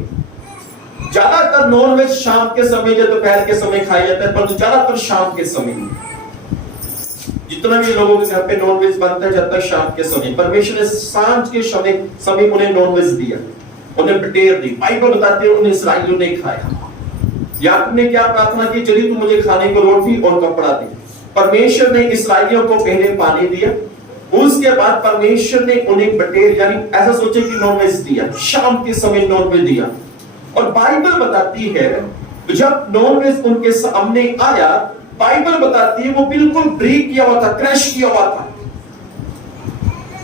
ज्यादातर नॉनवेज शाम के समय या दोपहर के समय खाया जाता है, पर ज्यादातर शाम के समय, जितना भी लोगों के घर पे नॉनवेज बनता है जाता है शाम के समय। परमेश्वर ने सांझ के समय उन्हें नॉनवेज दिया, उन्हें बटेर दी। बाइबल बताती है उन्हें इस्राएलियों ने खाया। याकूब ने क्या प्रार्थना की? चलिए तू मुझे खाने को रोटी और कपड़ा दे। परमेश्वर ने इस्राएलियों को पहले पानी दिया, उसके बाद परमेश्वर ने उन्हें बटेर, यानी ऐसा सोचे कि नॉनवेज दिया, शाम के समय नॉनवेज दिया। और बाइबल बताती है जब नॉनवेज उनके सामने आया, बाइबल बताती है वो बिल्कुल ब्रेक किया हुआ था, क्रैश किया हुआ था,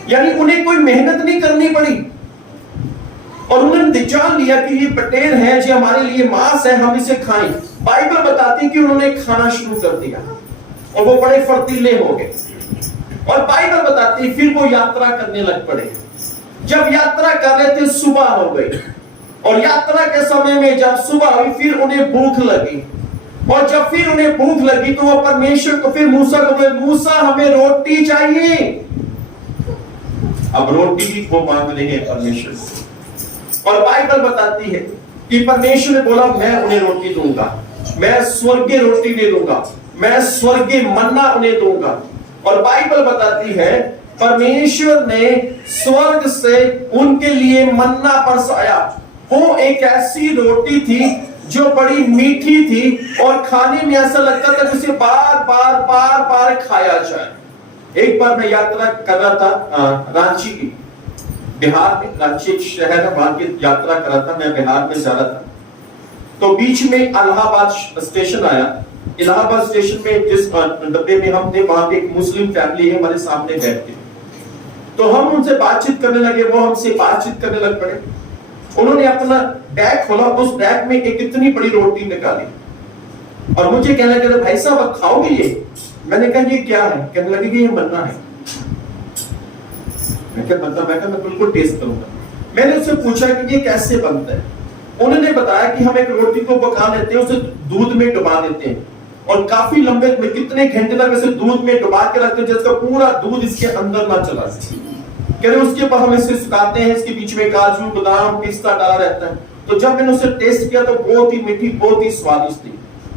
यानी उन्हें कोई मेहनत नहीं करनी पड़ी। और उन्होंने जान लिया कि ये बटेर है, जो हमारे लिए मांस है, हम इसे खाएं। बाइबल बताती है कि उन्होंने खाना शुरू कर दिया और वो बड़े फर्तीले हो गए। और बाइबल बताती है फिर वो यात्रा करने लग पड़े। जब यात्रा कर रहे थे सुबह हो गई, और यात्रा के समय में जब सुबह हुई फिर उन्हें भूख लगी। और जब फिर उन्हें भूख लगी तो वो परमेश्वर को, फिर मूसा को बोले, मूसा हमें रोटी चाहिए। अब रोटी भी वो मांग रहे हैं परमेश्वर से। और बाइबल बताती है कि परमेश्वर ने बोला मैं उन्हें रोटी दूंगा, मैं स्वर्गीय रोटी दे दूंगा, मैं स्वर्गीय मन्ना उन्हें दूंगा। और बाइबल बताती है परमेश्वर ने स्वर्ग से उनके लिए मन्ना बरसाया। वो एक ऐसी रोटी थी जो बड़ी मीठी थी और खाने में ऐसा लगता था कि उसे बार बार खाया जाए। एक बार मैं यात्रा कर रहा था रांची की, बिहार में, रांची एक शहर है, वहां की यात्रा कर रहा था, मैं बिहार में जा रहा था। तो बीच में इलाहाबाद स्टेशन आया। इलाहाबाद स्टेशन में जिस डब्बे में हम थे वहां पे एक मुस्लिम फैमिली है हमारे सामने बैठती। तो हम उनसे बातचीत करने लगे, वो हमसे बातचीत करने लग पड़े। उन्होंने अपना बैग खोला, उस बैग में एक इतनी बड़ी रोटी निकाली और मुझे कहने लगे भाई साहब आप खाओगे ये? मैंने कहा ये क्या है? कहने लगे कि ये मन्ना है। मैं बिल्कुल टेस्ट करूंगा। मैंने उससे पूछा कि ये कैसे बनता है? उन्होंने बताया कि हम एक रोटी को पका लेते हैं, उसे दूध में डुबा देते हैं और काफी लंबे में कितने घंटे तक इसे दूध में डुबा के रखते हैं जिसका पूरा दूध इसके अंदर ना चला सके। कह रहे उसके ऊपर हम इसे सुखाते हैं, इसके बीच में काजू बादाम पिस्ता डाला रहता है। तो जब मैंने उसे टेस्ट किया तो बहुत ही मीठी, बहुत ही स्वादिष्ट थी।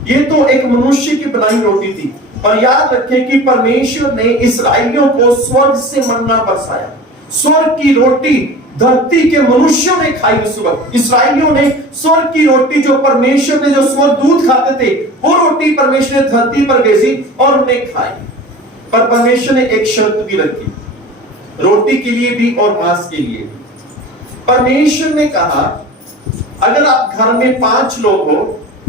ये तो एक मनुष्य की बनाई रोटी थी। और याद रखें कि परमेश्वर ने इस्राएलियों को स्वर्ग से मन्ना बरसाया। स्वर्ग की रोटी धरती के मनुष्यों ने खाई। उस वक्त इस्राएलियों ने स्वर्ग की रोटी, जो परमेश्वर ने जो स्वर्ग दूध खाते थे, वो रोटी परमेश्वर ने धरती पर भेजी और उन्हें खाई। पर परमेश्वर ने एक शर्त भी रखी, रोटी के लिए भी और मांस के लिए भी। परमेश्वर ने कहा अगर आप घर में 5 लोग हो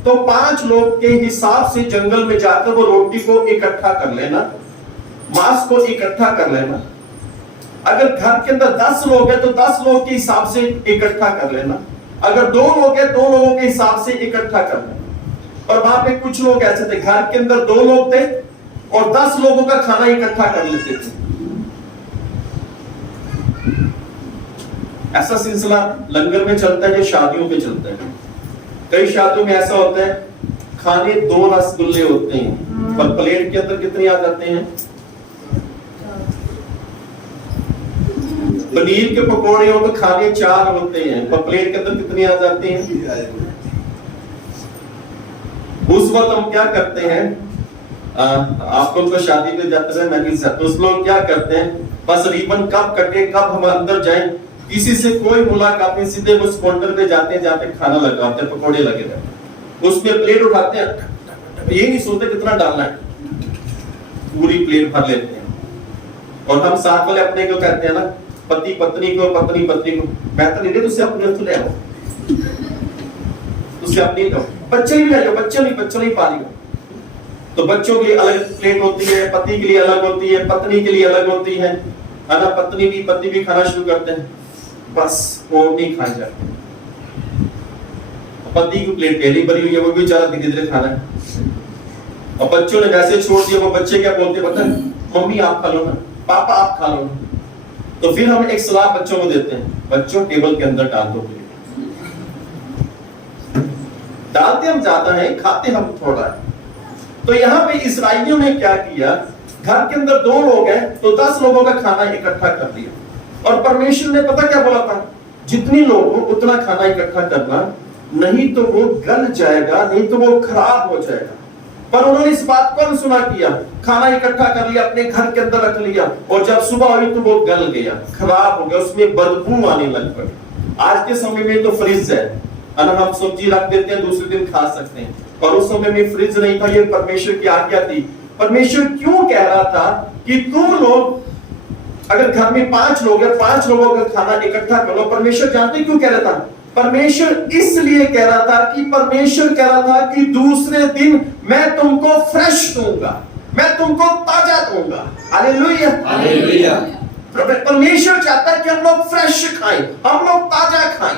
तो 5 लोग के हिसाब से जंगल में जाकर वो रोटी को इकट्ठा कर लेना, मांस को इकट्ठा कर लेना। अगर घर के अंदर 10 लोग हैं तो 10 लोग के हिसाब से इकट्ठा कर लेना। अगर 2 लोग हैं 2 लोगों के हिसाब से इकट्ठा कर लेना। और वहां पे कुछ लोग ऐसे थे, घर के अंदर 2 लोग थे और 10 लोगों का खाना इकट्ठा कर लेते थे। ऐसा सिलसिला लंगर में चलता है जो शादियों पे चलता है। कई शादियों में ऐसा होता है, खाने 2 रसगुल्ले होते हैं पर प्लेट के अंदर कितने आ जाते हैं? पनीर के पकौड़े हो तो खाने 4 होते हैं पर प्लेट के अंदर कितने आ जाते हैं? उस वक्त हम क्या करते हैं, आप लोग तो शादी पे जाते हैं, मैं भी तो उस लोग क्या करते हैं, बस रिबन कब कटे कब हम अंदर जाएं, किसी से कोई मुलाकात नहीं, सीधे उस काउंटर पे जाते हैं जहाँ पे खाना लगा होता है, पकौड़े लगे रहते हैं, उसमें प्लेट उठाते हैं, ये नहीं सोचते कितना डालना है, पूरी प्लेट भर लेते हैं। और हम साथ वाले अपने को कहते हैं ना, पति पत्नी को, पत्नी पत्नी को, मैं तो नहीं दे तुझसे अपने ले आओ, तुझसे अपनी लो, बच्चे ही ले लो, बच्चे नहीं पालेगा। तो बच्चों के लिए अलग प्लेट होती है, पति के लिए अलग होती है, पत्नी के लिए अलग होती है ना। पत्नी भी पति भी खाना शुरू करते हैं, बस वो नहीं खाए जाते। पति की प्लेट पहली भरी हुई है, वो भी बेचारा धीरे धीरे खाना है। और बच्चों ने वैसे छोड़ दिया, वो बच्चे क्या बोलते पता है, मम्मी आप खा लो ना, पापा आप खा लो ना। तो फिर हम एक सलाह बच्चों को देते हैं, बच्चों टेबल के अंदर डाल दो प्लेट। डालते हम ज्यादा है, खाते हम थोड़ा है। तो यहाँ पे इस्राएलियों ने क्या किया, घर के अंदर 2 लोग हैं तो 10 लोगों का खाना इकट्ठा कर लिया। और परमेश्वर ने पता क्या बोला था, जितनी लोग हो उतना खाना इकट्ठा करना, नहीं तो वो गल जाएगा, नहीं तो वो खराब हो जाएगा। पर उन्होंने इस बात को अनसुना किया, खाना इकट्ठा कर लिया, अपने घर के अंदर रख लिया, और जब सुबह हुई तो वो गल गया, खराब हो गया, उसमें बदबू आने लग पड़ी। आज के समय में तो फ्रिज है, हम सब्जी रख देते हैं, दूसरे दिन खा सकते हैं, और उस समय में फ्रिज नहीं था। ये परमेश्वर की आज्ञा थी। परमेश्वर क्यों कह रहा था कि तुम लोग अगर घर में 5 लोग हैं, 5 लोगों का खाना इकट्ठा करो। परमेश्वर जानते क्यों कह रहा था? परमेश्वर इसलिए कह रहा था कि परमेश्वर कह रहा था कि दूसरे दिन मैं तुमको फ्रेश दूंगा, मैं तुमको ताजा दूंगा। Hallelujah, hallelujah. परमेश्वर चाहता है कि हम लोग फ्रेश खाएं, हम लोग ताजा खाएं।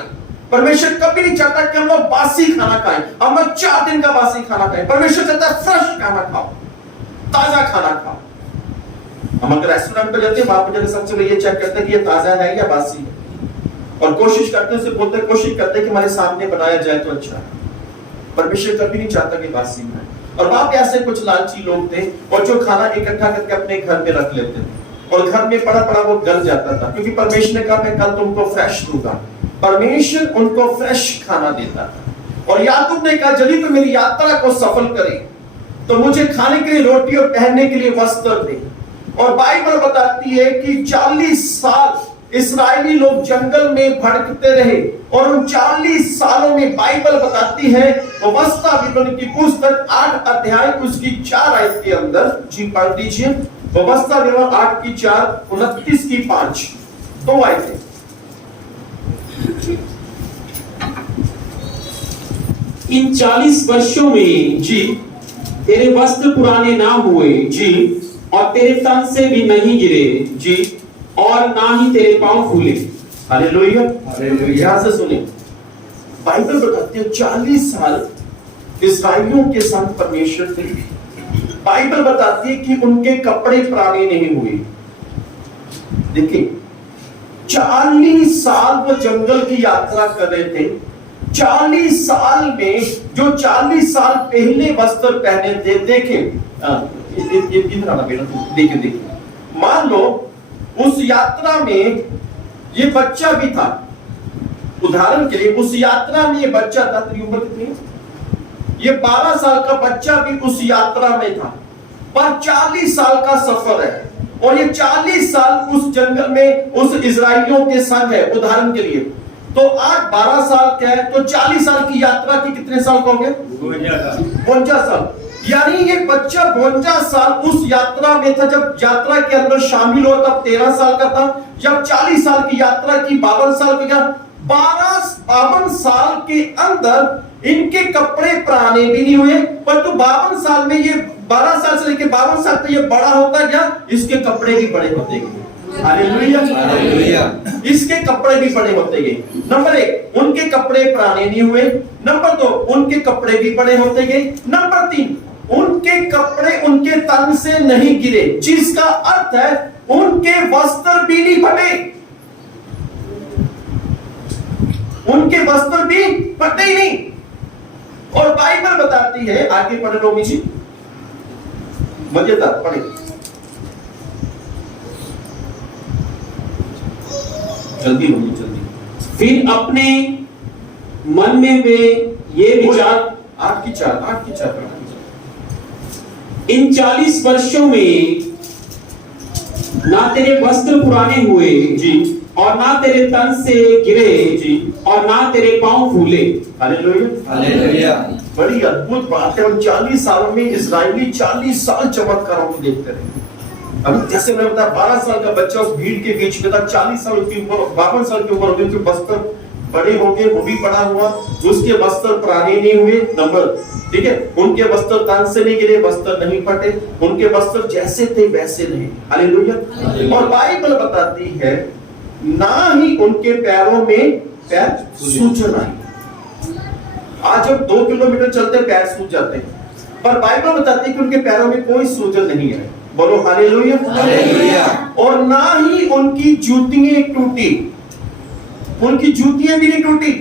परमेश्वर कभी नहीं चाहता कि हम लोग बासी खाना खाएं, हम लोग 4 दिन का बासी खाना खाएं। परमेश्वर चाहता है फ्रेश खाना खाओ, ताजा खाना खाओ। हम अगर रेस्टोरेंट पे जाते हैं, वहां पे जाकर सबसे पहले ये चेक करते हैं कि ये ताजा है या बासी है, और कोशिश करते हैं, बोलते हैं, कोशिश करते हैं कि हमारे सामने बनाया जाए तो अच्छा है। परमेश्वर कभी नहीं चाहता कि बासी है। और वहां पे ऐसे कुछ लालची लोग थे और जो खाना इकट्ठा करके अपने घर में रख लेते थे, और घर में पड़ा पड़ा वो गल जाता था, क्योंकि परमेश्वर ने कहा मैं कल तुमको फ्रेश दूंगा। परमेश्वर उनको फ्रेश खाना देता था। और याकूब ने कहा यदि तो मेरी यात्रा को सफल करे तो मुझे खाने के लिए रोटी और पहनने के लिए वस्त्र दे। और बाइबल बताती है कि 40 साल इस्राएली लोग जंगल में भटकते रहे, और उन 40 सालों में बाइबल बताती है, व्यवस्था विवरण की पुस्तक 8 अध्याय उसकी 4 आयत के अंदर, जी पढ़ दीजिए, व्यवस्था विवरण 8 की 4, 29 की 5, 2 आयतें। इन 40 वर्षों में जी तेरे वस्त्र पुराने ना हुए जी और तेरे तन से भी नहीं गिरे जी और ना ही तेरे पांव फूले। हालेलुया। यहां से सुने, बाइबल बताती है 40 साल इस्राएलियों के संग परमेश्वर थे। बाइबल बताती है कि उनके कपड़े पुराने नहीं हुए। देखिए 40 साल वो जंगल की यात्रा कर रहे थे। 40 साल में जो 40 साल पहले वस्त्र पहने थे, देखें ये किधर आना बेटा, देखिए मान लो उस यात्रा में ये बच्चा भी था। उदाहरण के लिए उस यात्रा में ये बच्चा था, तेरी उम्र कितनी है? ये 12 साल का बच्चा भी उस यात्रा में था। पर 40 साल का सफर है और ये 40 साल उस जंगल में उस इजराइलियों के संग है। उदाहरण के लिए तो आज 12 साल का है, तो 40 साल की यात्रा की कितने साल का हो गया? 52 साल। यानी ये बच्चा 52 साल उस यात्रा में था। जब यात्रा के अंदर शामिल हुआ तब 13 साल का था। जब 40 साल की यात्रा की 52 साल का, 52 साल के अंदर इनके कपड़े पुराने भी नहीं हुए, परंतु 52 साल में ये 12 साल से लेकर 52 साल तक ये बड़ा होता गया, इसके कपड़े भी बड़े होते गए। Hallelujah, hallelujah. इसके कपड़े भी बड़े होते गए। नंबर 1, उनके कपड़े पुराने नहीं हुए। नंबर 2, उनके कपड़े भी बड़े होते गए। नंबर 3, उनके कपड़े उनके तन से नहीं गिरे, जिसका अर्थ है उनके वस्त्र भी नहीं फटे। उनके वस्त्र भी फटे ही नहीं। और बाइबल बताती है, आगे पढ़ लो जी, मजेदार पढ़े, जल्दी बोलिए जल्दी। फिर अपने मन में वे ये विचार, 8 की 4 इन 40 वर्षों में ना तेरे वस्त्र पुराने हुए जी और ना तेरे तन से गिरे जी और ना तेरे पांव फूले। Hallelujah, hallelujah. बड़ी अद्भुत बात है। उन 40 सालों में इजरायली 40 साल चमत्कारों को देखते रहे। अब जैसे मैंने बताया 12 साल का बच्चा उस भीड़ के बीच में था, 40 साल की उम्र, 52 साल की उम्र हो गई, उसके वस्त्र बड़े हो गए, वो भी पड़ा हुआ, उसके वस्त्र पुराने नहीं हुए। नंबर, ठीक है, उनके वस्त्र तन से नहीं गिरे, वस्त्र नहीं फटे, उनके वस्त्र जैसे थे वैसे रहे। हालेलुया। और बाइबल बताती है ना ही उनके पैरों में पैर सूजन आई। आज हम 2 किलोमीटर चलते पैर सूज जाते हैं, पर बाइबल बताती है कि उनके पैरों में कोई सूजन नहीं है। बोलो हालेलुया, हालेलुया। और ना ही उनकी जूतियां टूटी, उनकी जूतियां भी नहीं टूटी।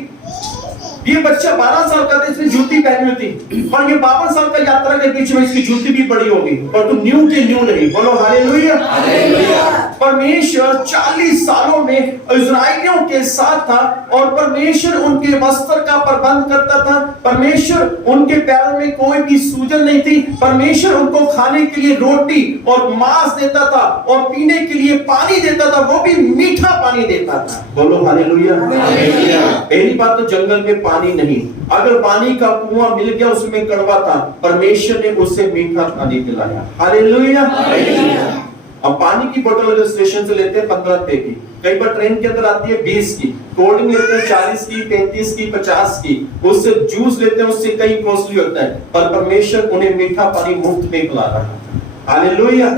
ये बच्चा 12 साल का था, इसने जूती पहनी हुई थी, पर ये 52 साल का यात्रा के बीच में इसकी जूती भी बड़ी होगी, पर तो न्यू के न्यू नहीं। बोलो हालेलुया, हालेलुया। परमेश्वर 40 सालों में इजराइलियों के साथ था और परमेश्वर उनके वस्त्र का प्रबंध करता था। परमेश्वर उनके पैरों में कोई भी सूजन नहीं थी। परमेश्वर उनको खाने के लिए रोटी और मांस देता था और पीने के लिए पानी देता था, वो भी मीठा पानी देता था। बोलो हालेलुया, हालेलुया। पहली बात तो जंगल में पानी नहीं, अगर पानी का कुआं मिल गया उसमें कड़वा था, परमेश्वर ने उसे मीठा पानी पिलाया। Hallelujah, hallelujah. अब पानी की बोतल अगर स्टेशन से लेते हैं 15 रुपए की, कई बार ट्रेन के अंदर आती है 20 की, कोल्ड ड्रिंक लेते हैं 40 की, 35 की, 50 की, उससे जूस लेते हैं उससे कई कॉस्टली होता है, पर परमेश्वर उन्हें मीठा पानी मुफ्त में पिला रहा है। हालेलुया,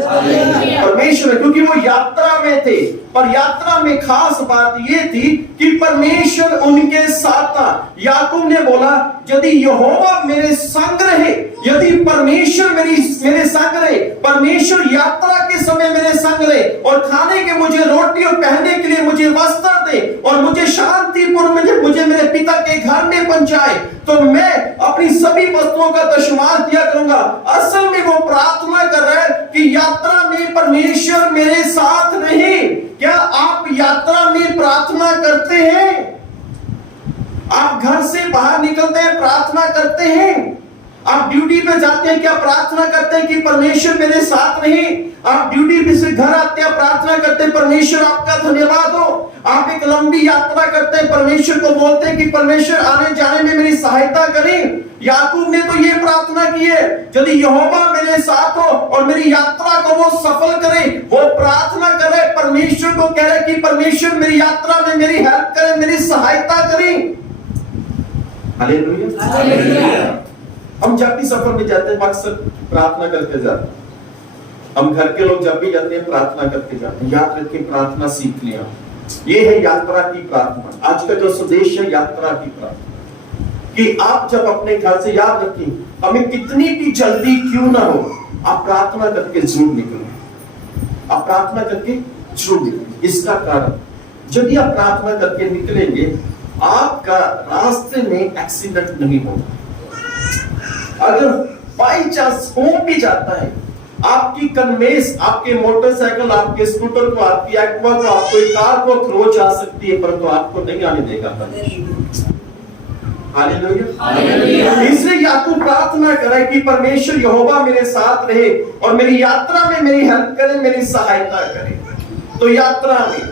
परमेश्वर, क्योंकि वो यात्रा में थे, पर यात्रा में खास बात ये थी कि परमेश्वर उनके साथ था। याकूब ने बोला यदि यहोवा मेरे संग रहे, यदि परमेश्वर मेरे संग रहे, परमेश्वर यात्रा के समय मेरे संग रहे और खाने के मुझे रोटी और पहनने के लिए मुझे वस्त्र दे और मुझे शांतिपूर्ण मुझे मेरे पिता के घर में पहुंचाए, तो मैं अपनी सभी वस्तुओं का दशमांश दिया करूंगा। असल में वो प्रार्थना कर रहा है कि यात्रा में परमेश्वर मेरे साथ रहे। क्या आप यात्रा में प्रार्थना करते हैं? आप घर से बाहर निकलते हैं, प्रार्थना करते हैं? आप ड्यूटी पे जाते हैं, क्या प्रार्थना करते हैं कि परमेश्वर मेरे साथ रहे? आप ड्यूटी पे से घर आते हैं, प्रार्थना करते हैं परमेश्वर आपका धन्यवाद हो। आप एक लंबी यात्रा करते हैं, परमेश्वर को बोलते हैं कि परमेश्वर आने जाने में मेरी सहायता करें। याकूब ने तो ये प्रार्थना की है, यदि यहोवा मेरे साथ हो और मेरी यात्रा को वो सफल करे, वो प्रार्थना करे, परमेश्वर को कह रहे कि परमेश्वर मेरी यात्रा में मेरी हेल्प करे, मेरी सहायता करें। हालेलुया। हम जब भी सफर में जाते हैं अक्सर प्रार्थना करके जाते हैं। हम घर के लोग जब भी जाते हैं प्रार्थना करके जाते हैं। याद रखें, प्रार्थना सीख लिया। ये है यात्रा की प्रार्थना। आज का जो संदेश है यात्रा की प्रार्थना, कि आप जब अपने घर से, याद रखें, हमें कितनी भी जल्दी क्यों ना हो, आप प्रार्थना करके जरूर निकलें। आप प्रार्थना करके जरूर निकलें। इसका कारण, यदि आप प्रार्थना करके निकलेंगे, आपका रास्ते में एक्सीडेंट नहीं होगा। अगर बाई चांस हो भी जाता है, आपकी कन्वेंस, आपके मोटरसाइकिल, आपके स्कूटर को, आपकी एक्टिवा को, आपको कार को खरोच आ सकती है, परंतु आपको नहीं आने देगा। हालेलुया। इसलिए याकूब प्रार्थना करे कि परमेश्वर यहोवा मेरे साथ रहे और मेरी यात्रा में मेरी हेल्प करे, मेरी सहायता करे। तो यात्रा में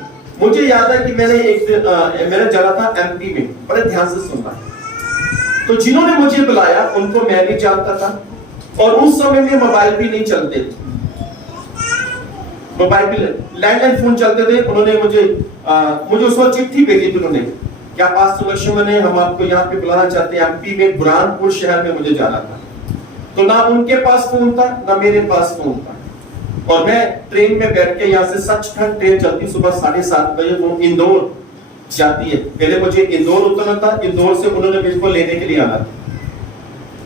मुझे याद है कि मैंने एक दिन मैंने जगह था एमपी में, बड़े ध्यान से सुनना। तो जिन्होंने मुझे बुलाया उनको मैं भी जानता था, और उस समय में मोबाइल भी नहीं चलते थे, मोबाइल भी लैंडलाइन फोन चलते थे। उन्होंने मुझे उस वक्त चिट्ठी भेजी थी उन्होंने, क्या पास्टर लक्ष्मण है, हम आपको यहाँ पे बुलाना चाहते हैं। एमपी में बुरहानपुर शहर में मुझे जाना था। तो ना उनके पास फोन था, ना मेरे पास फोन था, और मैं ट्रेन में बैठ के, यहाँ से सचखंड ट्रेन चलती सुबह 7:30 बजे, वो इंदौर जाती है। पहले मुझे इंदौर उतरना था, इंदौर से उन्होंने मुझको लेने के लिए आना था।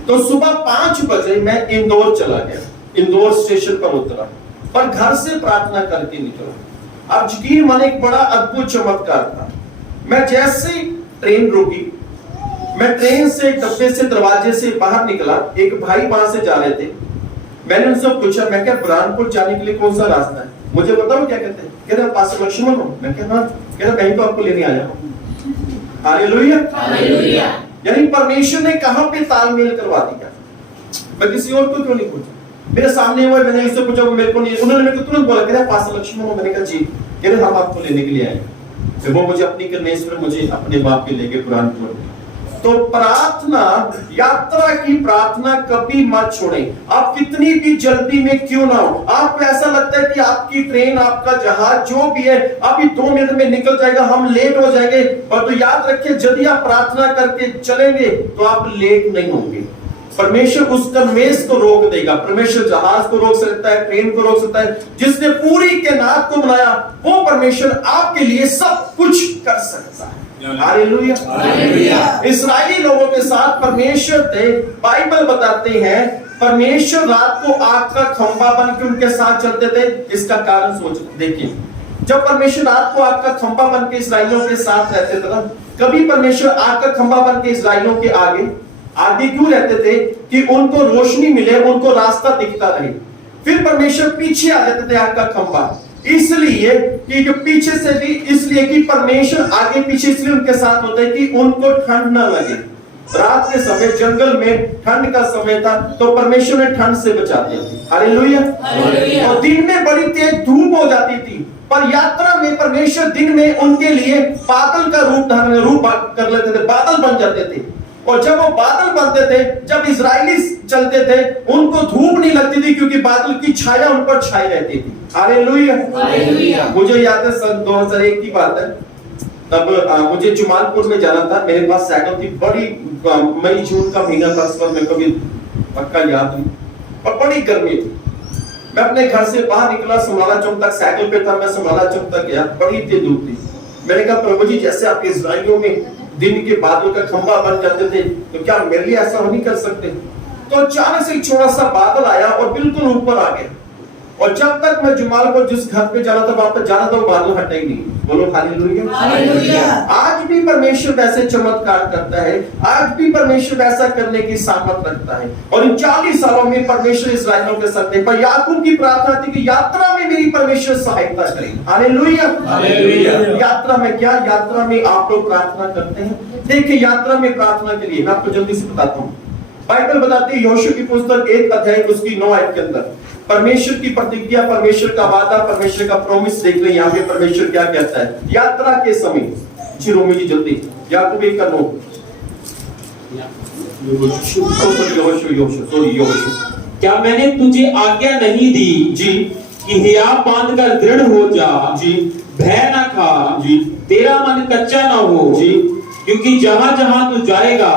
तो सुबह 5 बजे मैं इंदौर चला गया, इंदौर स्टेशन पर उतरा और घर से प्रार्थना करके निकला। अब यकीन माने एक बड़ा अद्भुत चमत्कार था। मैं जैसे ही ट्रेन रुकी, मैं ट्रेन से डब्बे से दरवाजे से बाहर निकला, एक भाई वहां से जा रहे थे। मैंने उनसे पूछा, मैं क्या बुरहानपुर जाने के लिए कौन सा रास्ता है, मुझे बताओ क्या कहते हैं। कह रहे पास्टर लक्ष्मण हो। मैं कह रहा, कह रहा मैं तो आपको लेने आया हूं। हालेलुया। यानी परमेश्वर ने कहां पे तालमेल करवा दिया। मैं किसी और को क्यों नहीं पूछा, मेरे सामने हुआ, मैंने उससे पूछा, वो मेरे को नहीं, उन्होंने मेरे को तुरंत बोला, कह रहा पास्टर लक्ष्मण हो। मैंने कहा जी। कह रहे हम आपको लेने के लिए आए। फिर वो मुझे अपनी कन्वेंस पर मुझे अपने बाप के लेके बुरहानपुर। तो प्रार्थना, यात्रा की प्रार्थना कभी मत छोड़ें। आप कितनी भी जल्दी में क्यों ना हो, आपको ऐसा लगता है कि आपकी ट्रेन, आपका जहाज जो भी है अभी 2 मिनट में निकल जाएगा, हम लेट हो जाएंगे, पर तो याद रखिए यदि आप प्रार्थना करके चलेंगे तो आप लेट नहीं होंगे। परमेश्वर उस कन्वेंस को रोक देगा। परमेश्वर जहाज को रोक सकता है, ट्रेन को रोक सकता है। जिसने पूरी कायनात को बनाया वो परमेश्वर आपके लिए सब कुछ कर सकता है। हालेलुया। इस्राएली लोगों के साथ परमेश्वर थे। बाइबल बताते हैं परमेश्वर रात को आग का खंभा बन के उनके साथ चलते थे। इसका कारण सोच देखिए, जब परमेश्वर रात को आग का खंभा बन के इस्राएलियों के साथ रहते थे ना, कभी परमेश्वर आग का खंभा बन के इस्राएलियों के आगे क्यों रहते थे, कि उनको रोशनी मिले, उनको रास्ता दिखता रहे। फिर परमेश्वर पीछे आ जाते थे आग का खंभा, इसलिए कि जो पीछे से भी, इसलिए कि परमेश्वर आगे पीछे इसलिए उनके साथ होता है कि उनको ठंड ना लगे। रात के समय जंगल में ठंड का समय था, तो परमेश्वर ने ठंड से बचाते थे। हालेलुया। और दिन में बड़ी तेज धूप हो जाती थी, पर यात्रा में परमेश्वर दिन में उनके लिए बादल का रूप कर लेते थे, बादल बन जाते थे। और जब वो बादल बनते थे, जब इजरायली चलते थे, उनको धूप नहीं लगती थी, क्योंकि बादल की छाया उन पर छाई रहती थी। हालेलुया। मुझे याद है सन 2001 की बात है, तब मुझे जुमानपुर में जाना था। मेरे पास साइकिल थी, बड़ी मई जून का महीना था, उस वक्त मेरे को भी पक्का याद नहीं, और बड़ी गर्मी थी। मैं अपने घर से बाहर निकला, समराला चौक तक साइकिल पे था, मैं समराला चौक तक गया, बड़ी तेज धूप थी। मैंने कहा प्रभु जी, जैसे आपके इजराइलियों में दिन के बादल का खंभा बन जाते थे, तो क्या मेरे लिए ऐसा नहीं कर सकते। तो अचानक से एक छोटा सा बादल आया और बिल्कुल ऊपर आ गया, और जब तक मैं जुमानपुर जिस घर पे जाना था, वापस जाना था, वो बादल हटा ही नहीं। बोलो हालेलुया। आज भी परमेश्वर वैसे चमत्कार करता है, आज भी परमेश्वर वैसा करने की सामर्थ रखता है। और इन 40 सालों में परमेश्वर इस्राएलियों के साथ थे, पर याकूब की प्रार्थना थी कि यात्रा में मेरी परमेश्वर सहायता करे। हालेलुया। यात्रा में क्या, यात्रा में आप लोग प्रार्थना करते हैं। देखिए यात्रा में प्रार्थना के लिए मैं आपको जल्दी से बताता हूँ। बाइबल बताती है यहोशू की पुस्तक 1 अध्याय उसकी 9 आयत के अंदर परमेश्वर की प्रतिज्ञा, परमेश्वर का वादा, परमेश्वर का प्रॉमिस देख रहे हैं। यहाँ पे परमेश्वर क्या कहता है यात्रा के समय। जी रोमी जी जल्दी, याकूब 1 का 9। क्या मैंने तुझे आज्ञा नहीं दी जी कि हियाव बांधकर दृढ़ हो जा, जी, भय न खा, जी, तेरा मन कच्चा न हो जी, क्योंकि जहां जहां तू जाएगा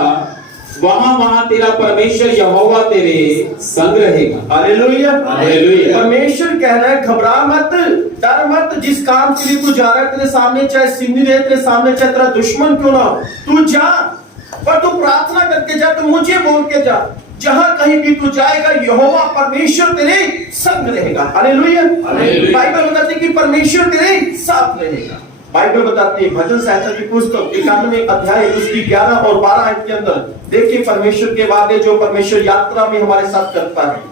वहां वहां तेरा परमेश्वर यहोवा तेरे संग रहेगा। हालेलुया। हालेलुया। परमेश्वर कह रहा है घबरा मत, डर मत। जिस काम के लिए तू जा रहा है, तेरे सामने चाहे सिंह रहे, तेरे सामने चाहे तेरा दुश्मन क्यों ना हो, तू जा, पर तू प्रार्थना करके जा, तू मुझे बोल के जा। जहां कहीं भी तू जाएगा यहोवा परमेश्वर तेरे संग रहेगा। हालेलुया। बाइबल बताती है कि परमेश्वर तेरे साथ रहेगा। बाइबल बताती है भजन संहिता की पुस्तक 91 अध्याय उसकी 11 और 12 आयत के अंदर देखिए परमेश्वर के वादे जो परमेश्वर यात्रा में हमारे साथ करता है।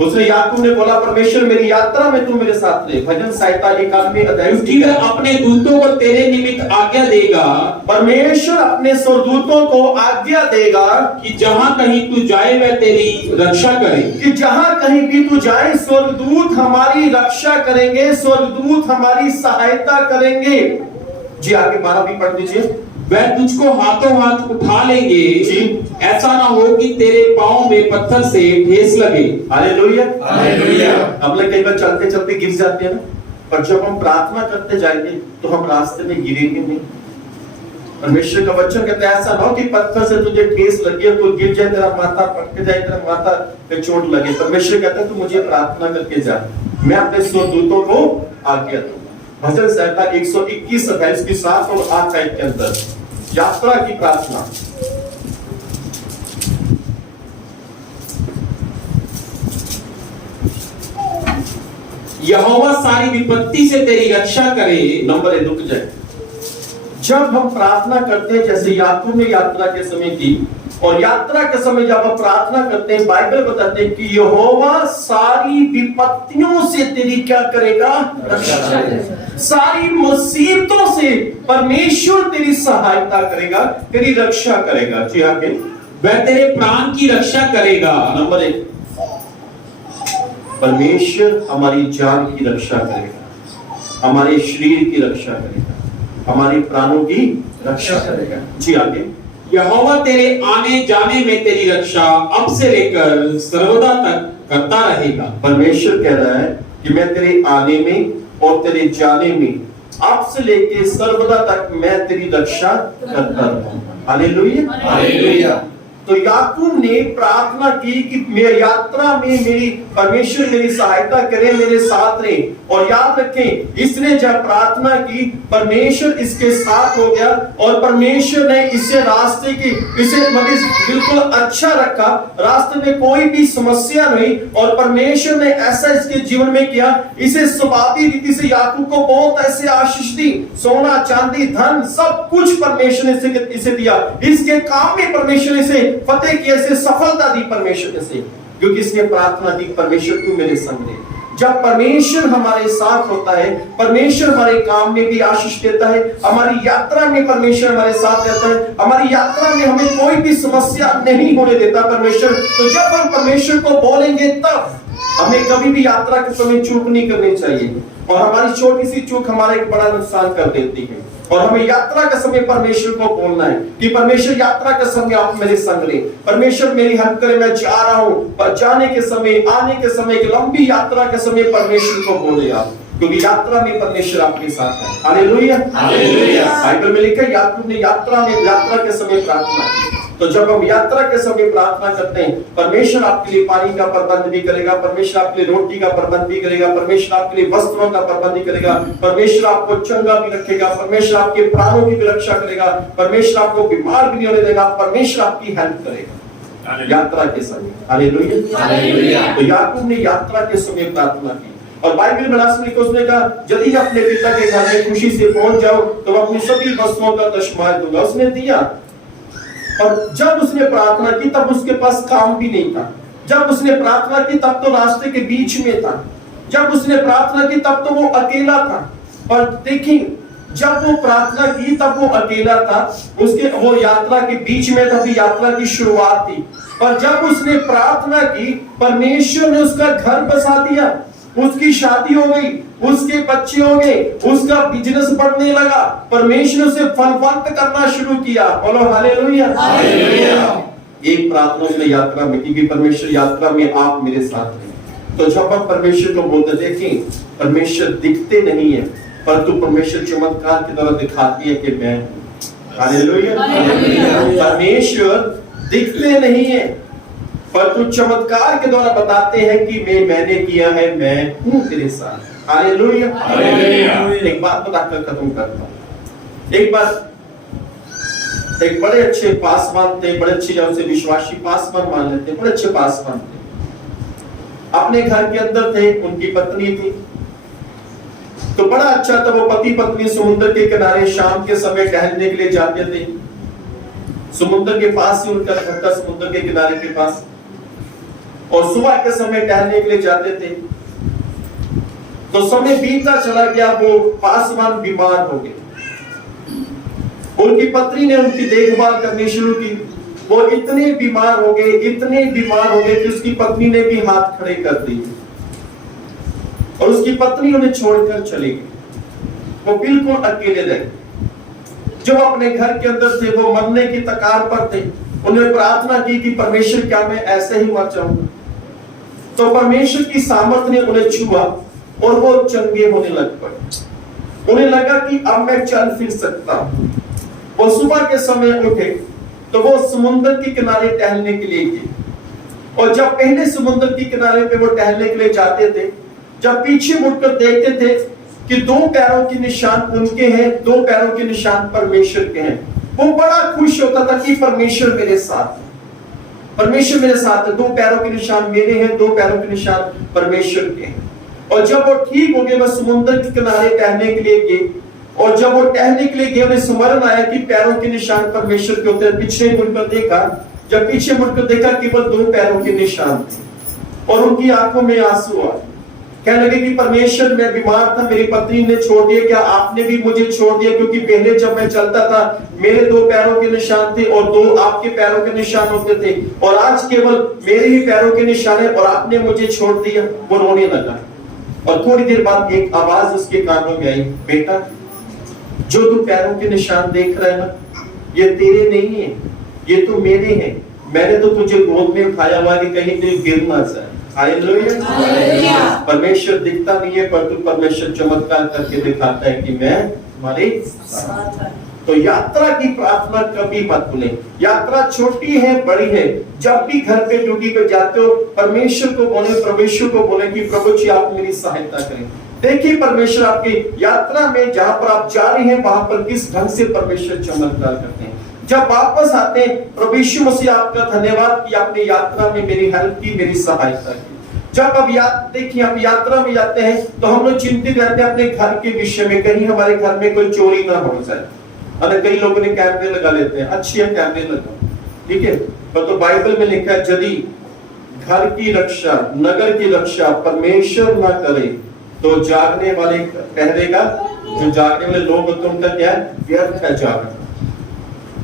उसने याकूब ने बोला परमेश्वर मेरी यात्रा में तू मेरे साथ रहे। भजन संहिता 91 अध्याय क्योंकि वह अपने दूतों को तेरे निमित्त आज्ञा देगा। परमेश्वर अपने स्वर्गदूतों को आज्ञा देगा कि जहां कहीं तू जाए वह तेरी रक्षा करे। कि जहां कहीं भी तू जाए स्वर्गदूत हमारी रक्षा करेंगे, स्वर्गदूत हमारी सहायता करेंगे। जी आगे 12 भी पढ़ दीजिए। वह तुझको हाथों हाथ उठा लेंगे, जी। ऐसा ना हो कि तेरे पांव में पत्थर से ठेस लगे। हालेलुया। हालेलुया। हम लोग कई बार चलते चलते गिर जाते हैं ना, पर जब हम प्रार्थना करते जाएंगे तो हम रास्ते में गिरेंगे नहीं। परमेश्वर का वचन कहता है ऐसा ना हो कि पत्थर से तुझे ठेस लगे, तू गिर जाए, तेरा माथा पटक जाए, तेरा माथा पे चोट लगे। परमेश्वर कहता है तू मुझे प्रार्थना करके जा, मैं अपने स्वर्गदूतों को आज्ञा दूंगा। भजन संहिता 121 अध्याय की 7 और 8 आयत के अंदर यात्रा की प्रार्थना। यहोवा सारी विपत्ति से तेरी रक्षा करे। नंबर 1 रुक जाए। जब हम प्रार्थना करते हैं जैसे याकूब ने यात्रा के समय की, और यात्रा के समय जब हम प्रार्थना करते हैं बाइबल बताते हैं कि यहोवा सारी विपत्तियों से तेरी क्या करेगा, रक्षा करेगा। सारी मुसीबतों से परमेश्वर तेरी सहायता करेगा, तेरी रक्षा करेगा। जी आगे वह तेरे प्राण की रक्षा करेगा। नंबर 1 परमेश्वर हमारी जान की रक्षा करेगा, हमारे शरीर की रक्षा करेगा, हमारी प्राणों की रक्षा करेगा। जी आगे यहोवा तेरे आने जाने में तेरी रक्षा अब से लेकर सर्वदा तक करता रहेगा। परमेश्वर कह रहा है कि मैं तेरे आने में और तेरे जाने में अब से लेके सर्वदा तक मैं तेरी रक्षा करता रहूंगा। हालेलुया। हालेलुया। तो याकूब ने प्रार्थना की कि मेरी यात्रा में मेरी परमेश्वर मेरी सहायता करे, मेरे साथ रहे। और याद रखें इसने जब प्रार्थना की परमेश्वर इसके साथ हो गया, और परमेश्वर ने इसे रास्ते की इसे बिल्कुल अच्छा रखा, रास्ते में कोई भी समस्या नहीं। और परमेश्वर ने ऐसा इसके जीवन में किया, इसे स्वभाविक रीति से याकूब को बहुत ऐसे आशीष दी, सोना चांदी धन सब कुछ परमेश्वर ने इसे दिया। इसके काम में परमेश्वर ने इसे फतेह किया, इसे सफलता दी परमेश्वर ने से, क्योंकि इसने प्रार्थना की परमेश्वर तू मेरे संग रहे। जब परमेश्वर हमारे साथ होता है, परमेश्वर हमारे काम में भी आशीष देता है, हमारी यात्रा में परमेश्वर हमारे साथ रहता है, हमारी यात्रा में हमें कोई भी समस्या नहीं होने देता परमेश्वर। तो जब हम परमेश्वर को बोलेंगे तब हमें कभी भी यात्रा के समय चूक नहीं करनी चाहिए, और हमारी छोटी सी चूक हमारा एक बड़ा नुकसान कर देती है। और हमें यात्रा के समय परमेश्वर को बोलना है कि परमेश्वर यात्रा के समय आप मेरे संग रहे, परमेश्वर मेरी हेल्प करे, मैं जा रहा हूं। पर जाने के समय आने के समय एक लंबी यात्रा के समय परमेश्वर को बोले आप, क्योंकि यात्रा में परमेश्वर आपके साथ है। हालेलुया। हालेलुया। बाइबल में लिखा है याकूब ने यात्रा के समय प्रार्थना की। तो जब हम यात्रा के समय प्रार्थना करते हैं परमेश्वर आपके लिए पानी का प्रबंध भी करेगा, परमेश्वर आपके लिए रोटी का प्रबंध भी करेगा, परमेश्वर आपके लिए वस्त्रों का प्रबंध भी करेगा, परमेश्वर आपको चंगा भी रखेगा, परमेश्वर आपके प्राणों की भी रक्षा करेगा, परमेश्वर आपको बीमार भी नहीं होने देगा, परमेश्वर आपकी हेल्प करेगा यात्रा के समय। हालेलुया। हालेलुया। तो याकूब ने यात्रा के समय प्रार्थना की, और बाइबल में लास्ट में उसने कहा यदि अपने पिता के घर में खुशी से पहुंच जाओ तो अपनी सभी वस्तुओं का दशमांश दूंगा। उसने दिया। और जब उसने प्रार्थना की तब उसके पास काम भी नहीं था, जब उसने प्रार्थना की तब तो रास्ते के बीच में था, जब उसने प्रार्थना की तब तो वो अकेला था। और देखिए जब वो प्रार्थना की तब वो अकेला था, उसके वो यात्रा के बीच में था, यात्रा की शुरुआत थी। और जब उसने प्रार्थना की परमेश्वर ने उसका घर बसा दिया, उसकी शादी हो गई, उसके बच्चे हो गए, उसका बिजनेस बढ़ने लगा, परमेश्वर उसे फलवंत करना शुरू किया। बोलो हालेलुया। एक प्रार्थना उसने यात्रा में की कि परमेश्वर यात्रा में आप मेरे साथ हैं। तो जब हम परमेश्वर को बोलते देखें परमेश्वर दिखते नहीं है, परंतु परमेश्वर चमत्कार की तरह दिखाती है कि मैं हूं। हालेलुया। परमेश्वर दिखते नहीं है, पर तू चमत्कार के द्वारा बताते हैं कि मैंने किया है, मैं हूं तेरे साथ। हालेलुया। एक बात बताकर खत्म करता हूं। एक बार एक बड़े अच्छे पासवान थे, बड़े अच्छे उसे विश्वासी पासवान मान लेते, बड़े अच्छे पासवान थे। अपने घर के अंदर थे, उनकी पत्नी थी। तो बड़ा अच्छा था, वो पति पत्नी समुद्र के किनारे शाम के समय टहलने के लिए जाते थे। समुद्र के पास ही उनका घर था, समुद्र के किनारे के पास। और सुबह के समय टहलने के लिए जाते थे। तो समय बीतता चला गया, वो पासवान बीमार हो गए। उनकी पत्नी ने उनकी देखभाल करनी शुरू की। वो इतने बीमार हो गए, इतने बीमार हो गए कि उसकी पत्नी ने भी हाथ खड़े कर दिए और उसकी पत्नी उन्हें छोड़कर चली गई। वो बिल्कुल अकेले रह गए। जो अपने घर के अंदर थे, वो मरने की कगार पर थे। उन्होंने प्रार्थना की कि परमेश्वर, क्या मैं ऐसे ही मर जाऊंगा? तो परमेश्वर की सामर्थ ने उन्हें छुआ और वो चंगे होने लग पड़े। उन्हें लगा कि अब मैं चल फिर सकता हूं। वो सुबह के समय उठे तो वो समुद्र के किनारे टहलने के लिए गए। और जब पहले समुद्र के किनारे पे वो टहलने के लिए जाते थे, जब पीछे मुड़कर देखते थे कि दो पैरों के निशान उनके हैं, दो पैरों के निशान परमेश्वर के हैं, वो बड़ा खुश होता था कि परमेश्वर मेरे साथ है, परमेश्वर मेरे साथ है। दो पैरों के निशान मेरे हैं, दो पैरों के निशान परमेश्वर के हैं। और जब वो ठीक हो गए, वह समुद्र के किनारे टहलने के लिए गए। और जब वो टहलने के लिए गए, उन्हें स्मरण आया कि पैरों के निशान परमेश्वर के होते हैं। पीछे मुड़कर देखा, जब पीछे मुड़कर देखा, केवल दो पैरों के निशान थे और उनकी आंखों में आंसू आए। कहने लगे कि परमेश्वर, मैं बीमार था, मेरी पत्नी ने छोड़ दिया, क्या आपने भी मुझे छोड़ दिया? क्योंकि पहले जब मैं चलता था, मेरे दो पैरों के निशान थे और दो आपके पैरों के निशान होते थे, और आज केवल मेरे ही पैरों के निशान है और आपने मुझे छोड़ दिया। वो रोने लगा। और थोड़ी देर बाद एक आवाज उसके कानों में आई, बेटा, जो तू पैरों के निशान देख रहा है ना, ये तेरे नहीं है, ये तो मेरे हैं। मैंने तो तुझे गोद में उठाया हुआ कि कहीं तू गिर ना जाए। हालेलुया। परमेश्वर दिखता नहीं है, पर तू परमेश्वर चमत्कार करके दिखाता है कि मैं तुम्हारे साथ हूं। तो यात्रा की प्रार्थना कभी मत भूलें। यात्रा छोटी है, बड़ी है। जब भी घर पे ड्यूटी पे जाते हो, परमेश्वर को बोले, परमेश्वर को बोले कि प्रभु जी आप मेरी सहायता करें। देखिए परमेश्वर आपकी यात्रा में, जहां पर आप जा रहे हैं, वहां पर किस ढंग से परमेश्वर चमत्कार करते हैं। जब वापस आते हैं, प्रभु यीशु मसीह आपका धन्यवाद कि आपने यात्रा में मेरी हेल्प की, मेरी सहायता की। जब अब देखिए आप यात्रा में जाते हैं तो हम लोग चिंतित रहते हैं अपने घर के विषय में, कहीं हमारे घर में कोई चोरी ना हो जाए। अरे कई लोगों ने कैमरे लगा लेते हैं, अच्छी है कैमरे लगाओ, ठीक है, पर तो बाइबल में लिखा है यदि घर की रक्षा, नगर की रक्षा परमेश्वर ना करे तो जागने वाले पहरेगा, जो जागने वाले लोग होते हैं उनका क्या है? व्यर्थ है जागना।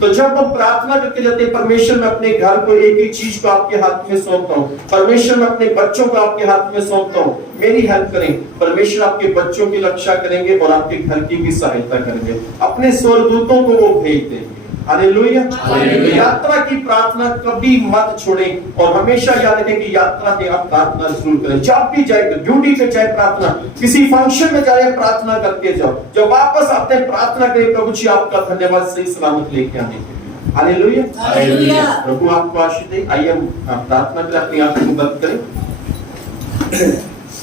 तो जब हम प्रार्थना करके जाते हैं, परमेश्वर मैं अपने घर को, एक एक चीज को आपके हाथ में सौंपता हूँ, परमेश्वर मैं अपने बच्चों को आपके हाथ में सौंपता हूँ, मेरी हेल्प करें। परमेश्वर आपके बच्चों की रक्षा करेंगे और आपके घर की भी सहायता करेंगे, अपने स्वर्गदूतों को वो भेज देंगे। हालेलुया। यात्रा की प्रार्थना कभी मत छोड़ें और हमेशा याद रखें कि यात्रा में आप प्रार्थना जरूर करें। जब भी जाए, ड्यूटी पे जाए प्रार्थना, किसी फंक्शन में जाए प्रार्थना करके जाओ, जब वापस आते हैं प्रार्थना करें, प्रभु जी आपका धन्यवाद सही सलामत लेके आने के लिए। हालेलुया। प्रभु आपको आशीष दे। आइए हम प्रार्थना करें, अपनी आंखों को बंद करें।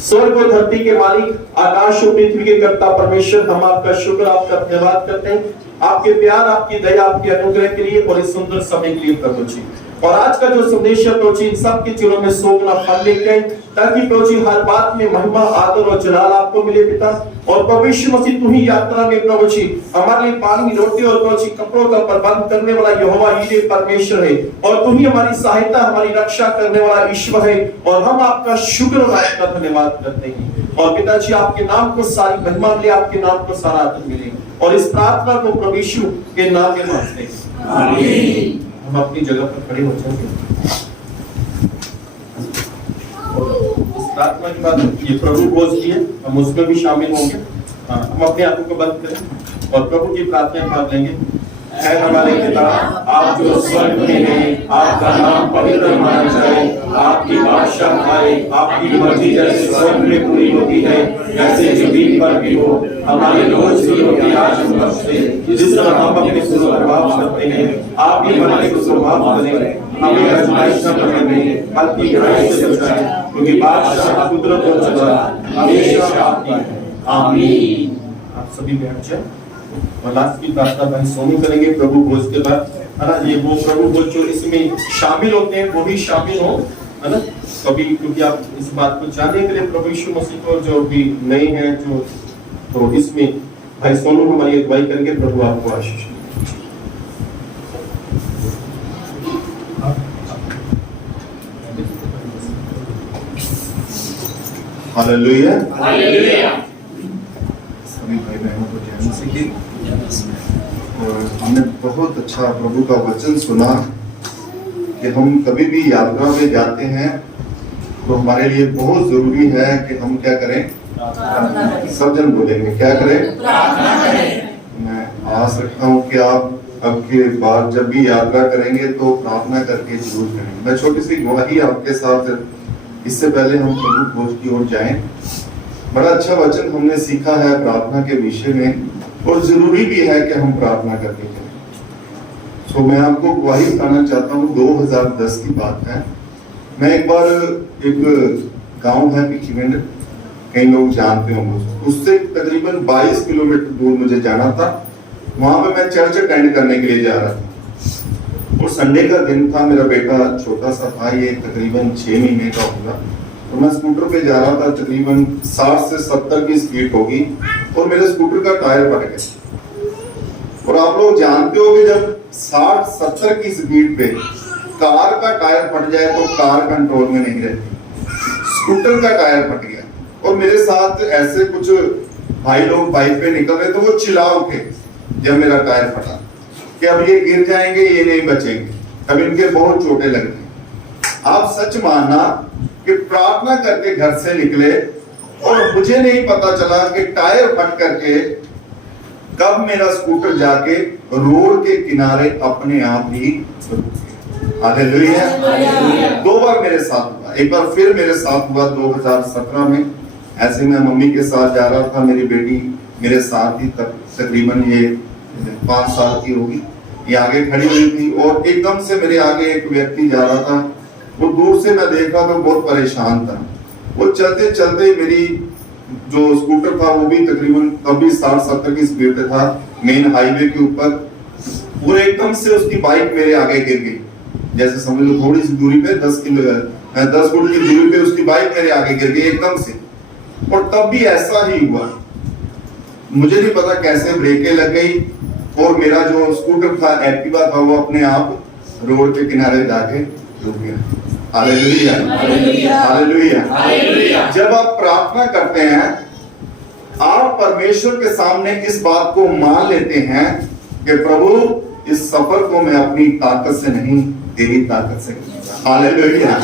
स्वर्ग और धरती के मालिक, आकाश और पृथ्वी के कर्ता परमेश्वर, हम आपका शुक्र, आपका धन्यवाद करते हैं आपके प्यार, आपकी दया, आपके अनुग्रह के लिए और इस सुंदर समय के लिए प्रभु जी। और आज का जो संदेश है प्रभु जी, इन सबके चीजों में सोगना फल लेके आए, ताकि प्रभु जी हर बात में महिमा, आदर और जलाल आपको मिले पिता। और प्रभु यीशु मसीह, तू ही यात्रा में प्रभु जी हमारे लिए पानी, रोटी और प्रभु जी कपड़ों का प्रबंध करने वाला यहोवा यीरे परमेश्वर है, और तू ही हमारी सहायता, हमारी रक्षा करने वाला ईश्वर है। और हम आपका शुक्र और आपका धन्यवाद करते हैं। और पिताजी आपके नाम को सारी महिमा मिले, आपके नाम को सारा आदर मिले, और इस प्रार्थना को प्रभु यीशु के नाम में मांगते हैं, आमीन। हम अपनी जगह पर खड़े हो जाएंगे। इस प्रार्थना के बाद ये प्रभु भोज की है, हम उसमें भी शामिल होंगे। हम अपने आंखों को बंद करें और प्रभु की प्रार्थना भाग लेंगे। ऐ हमारे पिता, आप जो स्वर्ग में हैं, आपका नाम पवित्र माना जाए, आपकी बादशाह आए, आपकी मर्जी जैसे स्वर्ग में पूरी होती है वैसे जमीन पर भी हो। हमारे रोज की रोटी आज हम बख्श दें, जिस तरह हम अपने गुनाह माफ करते हैं, आप भी हमारे गुनाह माफ करें। हमें आजमाइश न करने दें, बल्कि बुराई से बचाएं, क्योंकि बादशाह कुदरत और जलाल हमेशा आपकी है। आमीन। आप सभी बैठ जाएं और लास्ट की प्रार्थना भाई सोनी करेंगे प्रभु भोज के बाद, है ना। ये वो प्रभु भोज जो इसमें शामिल होते हैं वो भी शामिल हो, है ना। कभी क्योंकि आप इस बात को जानने के लिए प्रभु यीशु मसीह को जो भी नए हैं जो, तो इसमें भाई सोनू हमारी अगुवाई करेंगे। प्रभु आपको आशीष दे। हालेलुया। हालेलुया। सभी भाई बहनों को जय मसीह की। और हमने बहुत अच्छा प्रभु का वचन सुना कि हम कभी भी यात्रा में जाते हैं तो हमारे लिए बहुत जरूरी है कि हम क्या करें, सब जन बोलेंगे क्या करें। मैं आस रखता हूँ कि आप अब के बाद जब भी यात्रा करेंगे तो प्रार्थना करके जरूर करेंगे। मैं छोटी सी गवाही आपके साथ, इससे पहले हम प्रभु भोज की ओर जाएं। बड़ा अच्छा वचन हमने सीखा है प्रार्थना के विषय में, और जरूरी भी है कि हम प्रार्थना करके करें। सो मैं आपको गवाही बताना चाहता हूँ, 2010 की बात है। मैं एक बार, एक गांव है पिखीविंड, कई लोग जानते होंगे, उससे तकरीबन 22 किलोमीटर दूर मुझे जाना था। वहां पे मैं चर्च अटेंड करने के लिए जा रहा था और संडे का दिन था। मेरा बेटा छोटा सा था, ये तकरीबन 6 महीने का होगा, और मैं स्कूटर पे जा रहा था। तकरीबन 60 से 70 की स्पीड होगी और मेरे स्कूटर का टायर फट गया। और आप लोग जानते हो कि जब 60-70 की स्पीड पे कार का टायर फट जाए तो कार कंट्रोल में नहीं रहती। स्कूटर का टायर फट गया और मेरे साथ ऐसे कुछ भाई लोग बाइक पे निकल रहे, तो वो चिल्ला उठे जब मेरा टायर फटा कि अब ये गिर जाएंगे, ये नहीं बचेंगे, अब इनके बहुत चोटें लग गई। आप सच मानना कि प्रार्थना करके घर से निकले और मुझे नहीं पता चला कि टायर फट करके कब मेरा स्कूटर जाके रोड के किनारे अपने आप ही रुक गया। हालेलुया। 2 बार मेरे साथ हुआ। एक बार फिर मेरे साथ हुआ 2017 में। ऐसे मैं मम्मी के साथ जा रहा था, मेरी बेटी मेरे साथ ही, तकरीबन ये 5 साल की होगी। ये आगे खड़ी हुई थी और एकदम से मेरे आगे एक व्यक्ति जा रहा था। वो दूर से मैं देख रहा था, बहुत परेशान था। वो चलते चलते मेरी जो स्कूटर था वो भी तकरीबन तभी 60-70 की स्पीड पे था, मेन हाईवे के ऊपर। वो एकदम से उसकी बाइक मेरे आगे गिर गई। जैसे समझ लो थोड़ी सी दूरी पे 10 फुट की दूरी पे उसकी बाइक मेरे आगे गिर गई एकदम से। और तब भी ऐसा ही हुआ, मुझे नहीं पता कैसे ब्रेकें लग गई और मेरा जो स्कूटर था, एक्टिवा था, वो अपने आप रोड के किनारे जाके रुक गया। Hallelujah, hallelujah, hallelujah. जब आप प्रार्थना करते हैं, आप परमेश्वर के सामने इस बात को मान लेते हैं कि प्रभु इस सफर को मैं अपनी ताकत से नहीं, तेरी ताकत से। Hallelujah,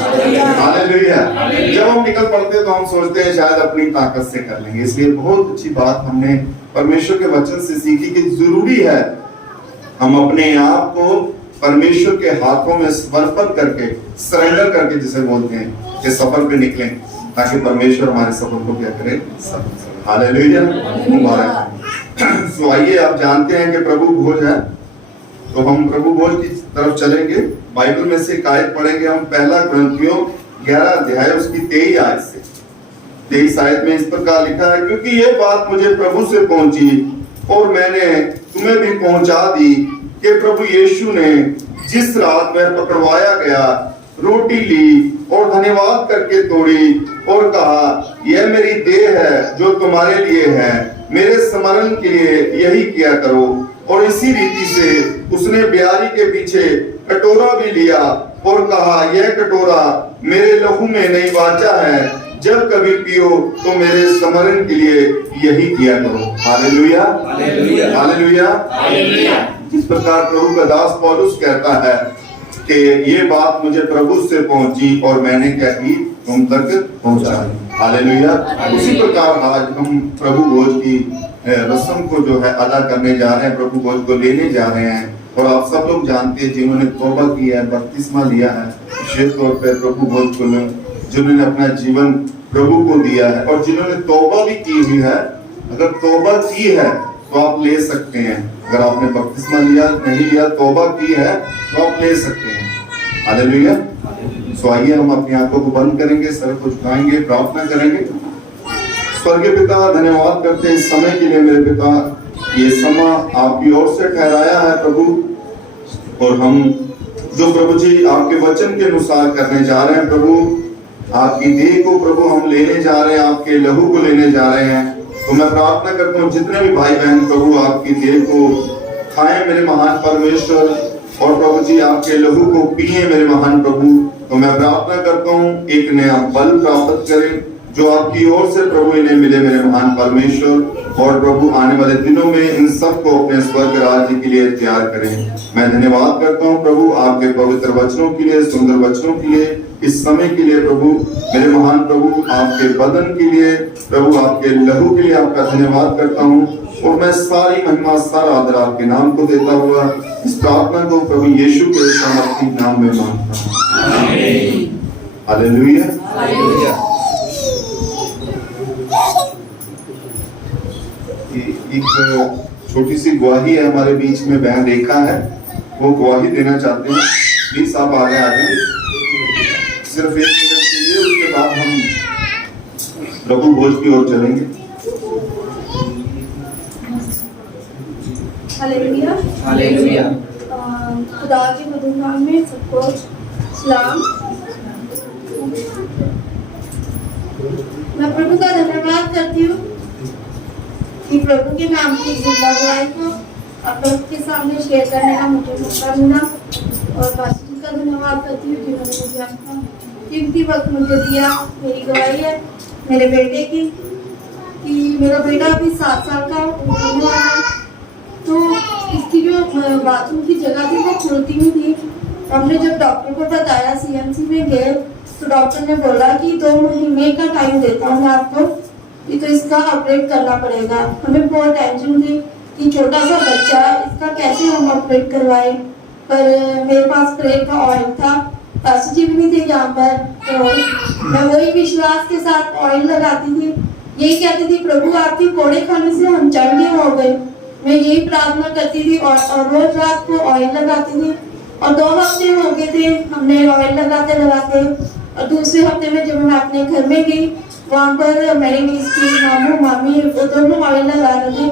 hallelujah. जब हम निकल पड़ते हैं तो हम सोचते हैं शायद अपनी ताकत से कर लेंगे। इसलिए बहुत अच्छी बात हमने परमेश्वर के वचन से सीखी कि जरूरी है हम अपने आप को परमेश्वर के हाथों में समर्पण करके, सरेंडर करके जिसे बोलते हैं, कि सफर पे निकलें, ताकि परमेश्वर हमारे सफर को क्या करे। हालेलुया, मुबारक। सो आइए, आप जानते हैं कि प्रभु भोज है, तो हम प्रभु भोज की तरफ चलेंगे। बाइबल में से एक आयत पढ़ेंगे हम, पहला कुरिन्थियों 11 अध्याय उसकी 23 आयत से। 23 आयत में इस प्रकार लिखा है, क्योंकि ये बात मुझे प्रभु से पहुंची और मैंने तुम्हें भी पहुंचा दी कि प्रभु यीशु ने जिस रात में पकड़वाया गया, रोटी ली और धन्यवाद करके तोड़ी और कहा, यह मेरी देह है जो तुम्हारे लिए है, मेरे स्मरण के लिए यही किया करो। और इसी रीति से उसने ब्यारी के पीछे कटोरा भी लिया और कहा, यह कटोरा मेरे लहू में नई वाचा है, जब कभी पियो तो मेरे स्मरण के लिए यही किया करो। Hallelujah, hallelujah, hallelujah, hallelujah. जिस प्रकार प्रभु का दास पौलुस कहता है कि ये बात मुझे प्रभु से पहुंची और मैंने क्या की, तुम तक पहुंचा दी। हालेलुया। उसी प्रकार आज हम प्रभु भोज की रस्म को जो है अदा करने जा रहे हैं, प्रभु भोज को लेने जा रहे हैं। और आप सब लोग जानते हैं जिन्होंने तौबा किया है, बपतिस्मा लिया है, विशेष तौर पर प्रभु भोज को जिन्होंने अपना जीवन प्रभु को दिया है और जिन्होंने तौबा भी की हुई है, अगर तौबा की है तो आप ले सकते हैं। अगर आपने बपतिस्मा लिया नहीं लिया, तौबा की है तो आप ले सकते हैं। हालेलुया। सो आइए हम अपनी आंखों को बंद करेंगे, सर को झुकाएंगे, प्रार्थना करेंगे। स्वर्गीय पिता, धन्यवाद करते हैं इस समय के लिए मेरे पिता। ये समय आपकी ओर से ठहराया है प्रभु, और हम जो प्रभु जी आपके वचन के अनुसार करने जा रहे हैं प्रभु, आपकी देह को प्रभु हम लेने जा रहे हैं, आपके लहू को लेने जा रहे हैं। तो मैं प्रार्थना करता हूँ जितने भी भाई बहन प्रभु आपकी देह को खाएं मेरे महान परमेश्वर, और प्रभु जी आपके लहू को पिए मेरे महान प्रभु। तो मैं प्रार्थना करता हूँ एक नया बल प्राप्त करें जो आपकी ओर से प्रभु इन्हें मिले मेरे महान परमेश्वर, और प्रभु आने वाले दिनों में इन सबको अपने स्वर्ग राज्य के लिए तैयार करें। मैं धन्यवाद करता हूँ प्रभु आपके पवित्र वचनों के लिए, सुंदर वचनों के लिए, इस समय के लिए प्रभु मेरे महान प्रभु, आपके बदन के लिए प्रभु, आपके लहू के लिए आपका धन्यवाद करता हूँ। और मैं सारी महिमा सारा आदर आपके नाम को देता हुआ इस प्रार्थना को प्रभु यीशु के सामर्थी नाम में मांगता हूँ। हालेलुया। एक छोटी सी गवाही है हमारे बीच में, बहन रेखा है, वो गवाही देना चाहते हैं। प्लीज आप आगे आ जाए सिर्फ 1 मिनट के लिए, उसके बाद हम प्रभु भोज की ओर चलेंगे। हालेलुया। हालेलुया। खुदा के मधुर नाम में सबको सलाम। मैं प्रभु का धन्यवाद करती हूँ कि प्रभु के नाम की जिंदा गवाही को आप लोग के सामने शेयर करने का मुझे मौका मिला, और पास्टर का धन्यवाद करती हूँ जिन्होंने मुझे अपना कीमती वक्त मुझे दिया। मेरी गवाही है मेरे बेटे की, कि मेरा बेटा अभी 7 साल का होने वाला है, तो इसकी जो बाथरूम की जगह थी वो खुलती नहीं थी। हमने जब डॉक्टर को बताया, सीएमसी में गए, तो डॉक्टर ने बोला कि 2 महीने का टाइम देता हूँ मैं आपको, तो इसका ऑपरेट करना पड़ेगा। हमें बहुत टेंशन थी कि छोटा सा बच्चा, इसका कैसे हम ऑपरेट करवाए, पर मेरे पास प्रेयर का ऑयल था, पास्टर जी भी नहीं थे यहाँ पर, तो मैं वही विश्वास के साथ ऑयल लगाती थी, यही कहती थी प्रभु आपके कोड़े खाने से हम चंगे हो गए। मैं यही प्रार्थना करती थी और रोज रात को ऑयल लगाती थी, और 2 हफ्ते हो गए थे हमने ऑयल लगाते लगाते, और दूसरे हफ्ते में जब मैं अपने घर में गई, वहाँ पर मेरी नीस की मामू मामी वो दोनों ऑयल लगा रहे थे,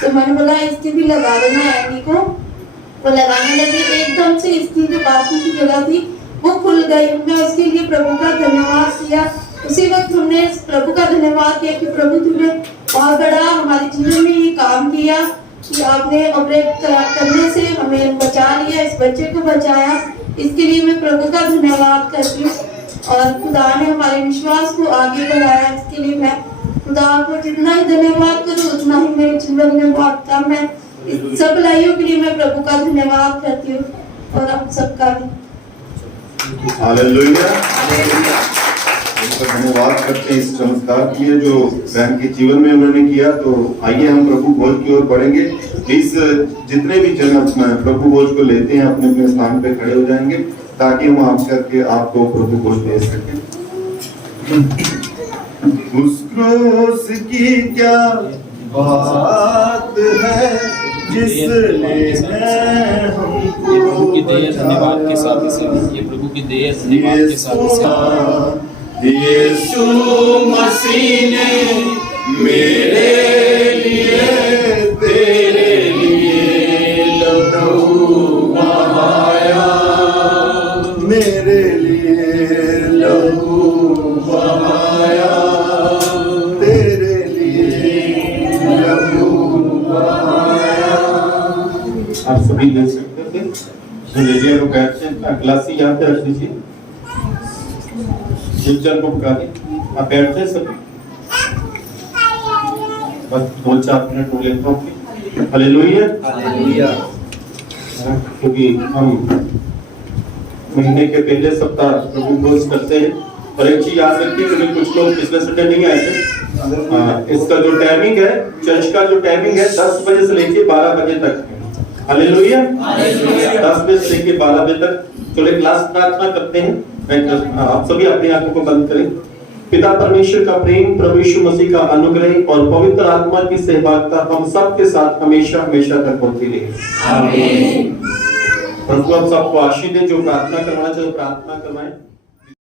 तो मैंने बोला इसकी भी लगा देना एंडी को। वो लगाने लगी, एकदम से इसकी जो बाथरूम की जगह थी वो खुल गई। मैं उसके लिए प्रभु का धन्यवाद किया। उसी वक्त हमने प्रभु का धन्यवाद किया कि प्रभु तुमने बहुत बड़ा हमारे जीवन में ये काम किया कि आपने ऑपरेट करने से हमें बचा लिया, इस बच्चे को बचाया। इसके लिए मैं प्रभु का धन्यवाद करती हूँ, और खुदा ने हमारे विश्वास को आगे बढ़ाया। इसके लिए मैं खुदा को जितना ही धन्यवाद करूँ उतना ही मेरे जीवन में बहुत कम है। इस सब लाइयों के लिए मैं प्रभु का धन्यवाद करती हूँ, और आप सबका भी। हालेलुया। धन्यवाद करते हैं इस चमत्कार के लिए जो बहन के जीवन में उन्होंने किया। तो आइए हम प्रभु भोज की ओर बढ़ेंगे। प्लीज जितने भी जन प्रभु भोज को लेते हैं अपने अपने स्थान पे खड़े हो जाएंगे, ताकि हम आप करके आपको प्रभु भोज दे सकें। उस क्रूस की क्या बात है जिसने हमको ये प्रभु की दया धन्यवाद के साथ इसे, ये प्रभु की दया धन्यवाद के साथ इसे यीशु मसीह ने मेरे लिए तेरे लिए लहू बहाया, मेरे लिए लहू बहाया, तेरे लिए लहू बहाया। आप सभी ले सकते थे। लेजिए को कहते हैं ग्लासी यहाँ पे रख दीजिए, जन को पका दी, आप बैठते हैं सभी, बस 2-4 मिनट हो लेता हूँ। हालेलुया। हालेलुया। क्योंकि हम महीने के पहले सप्ताह प्रभु भोज करते हैं, और एक चीज याद रखिए कि कुछ लोग पिछले संडे नहीं आए थे। इसका जो टाइमिंग है, चर्च का जो टाइमिंग है 10 बजे से लेके 12 बजे तक है। हालेलुया। 10 बजे से लेकर 12 बजे तक थोड़े क्लास प्रार्थना करते हैं। आप सभी अपनी आंखों को बंद करें। पिता परमेश्वर का प्रेम, प्रभु यीशु मसीह का अनुग्रह और पवित्र आत्मा की सहभागिता हम सब के साथ हमेशा हमेशा तक होती रहे। आमीन। प्रभु आप सबको आशीष दे। जो प्रार्थना करवाना चाहे प्रार्थना करवाएं।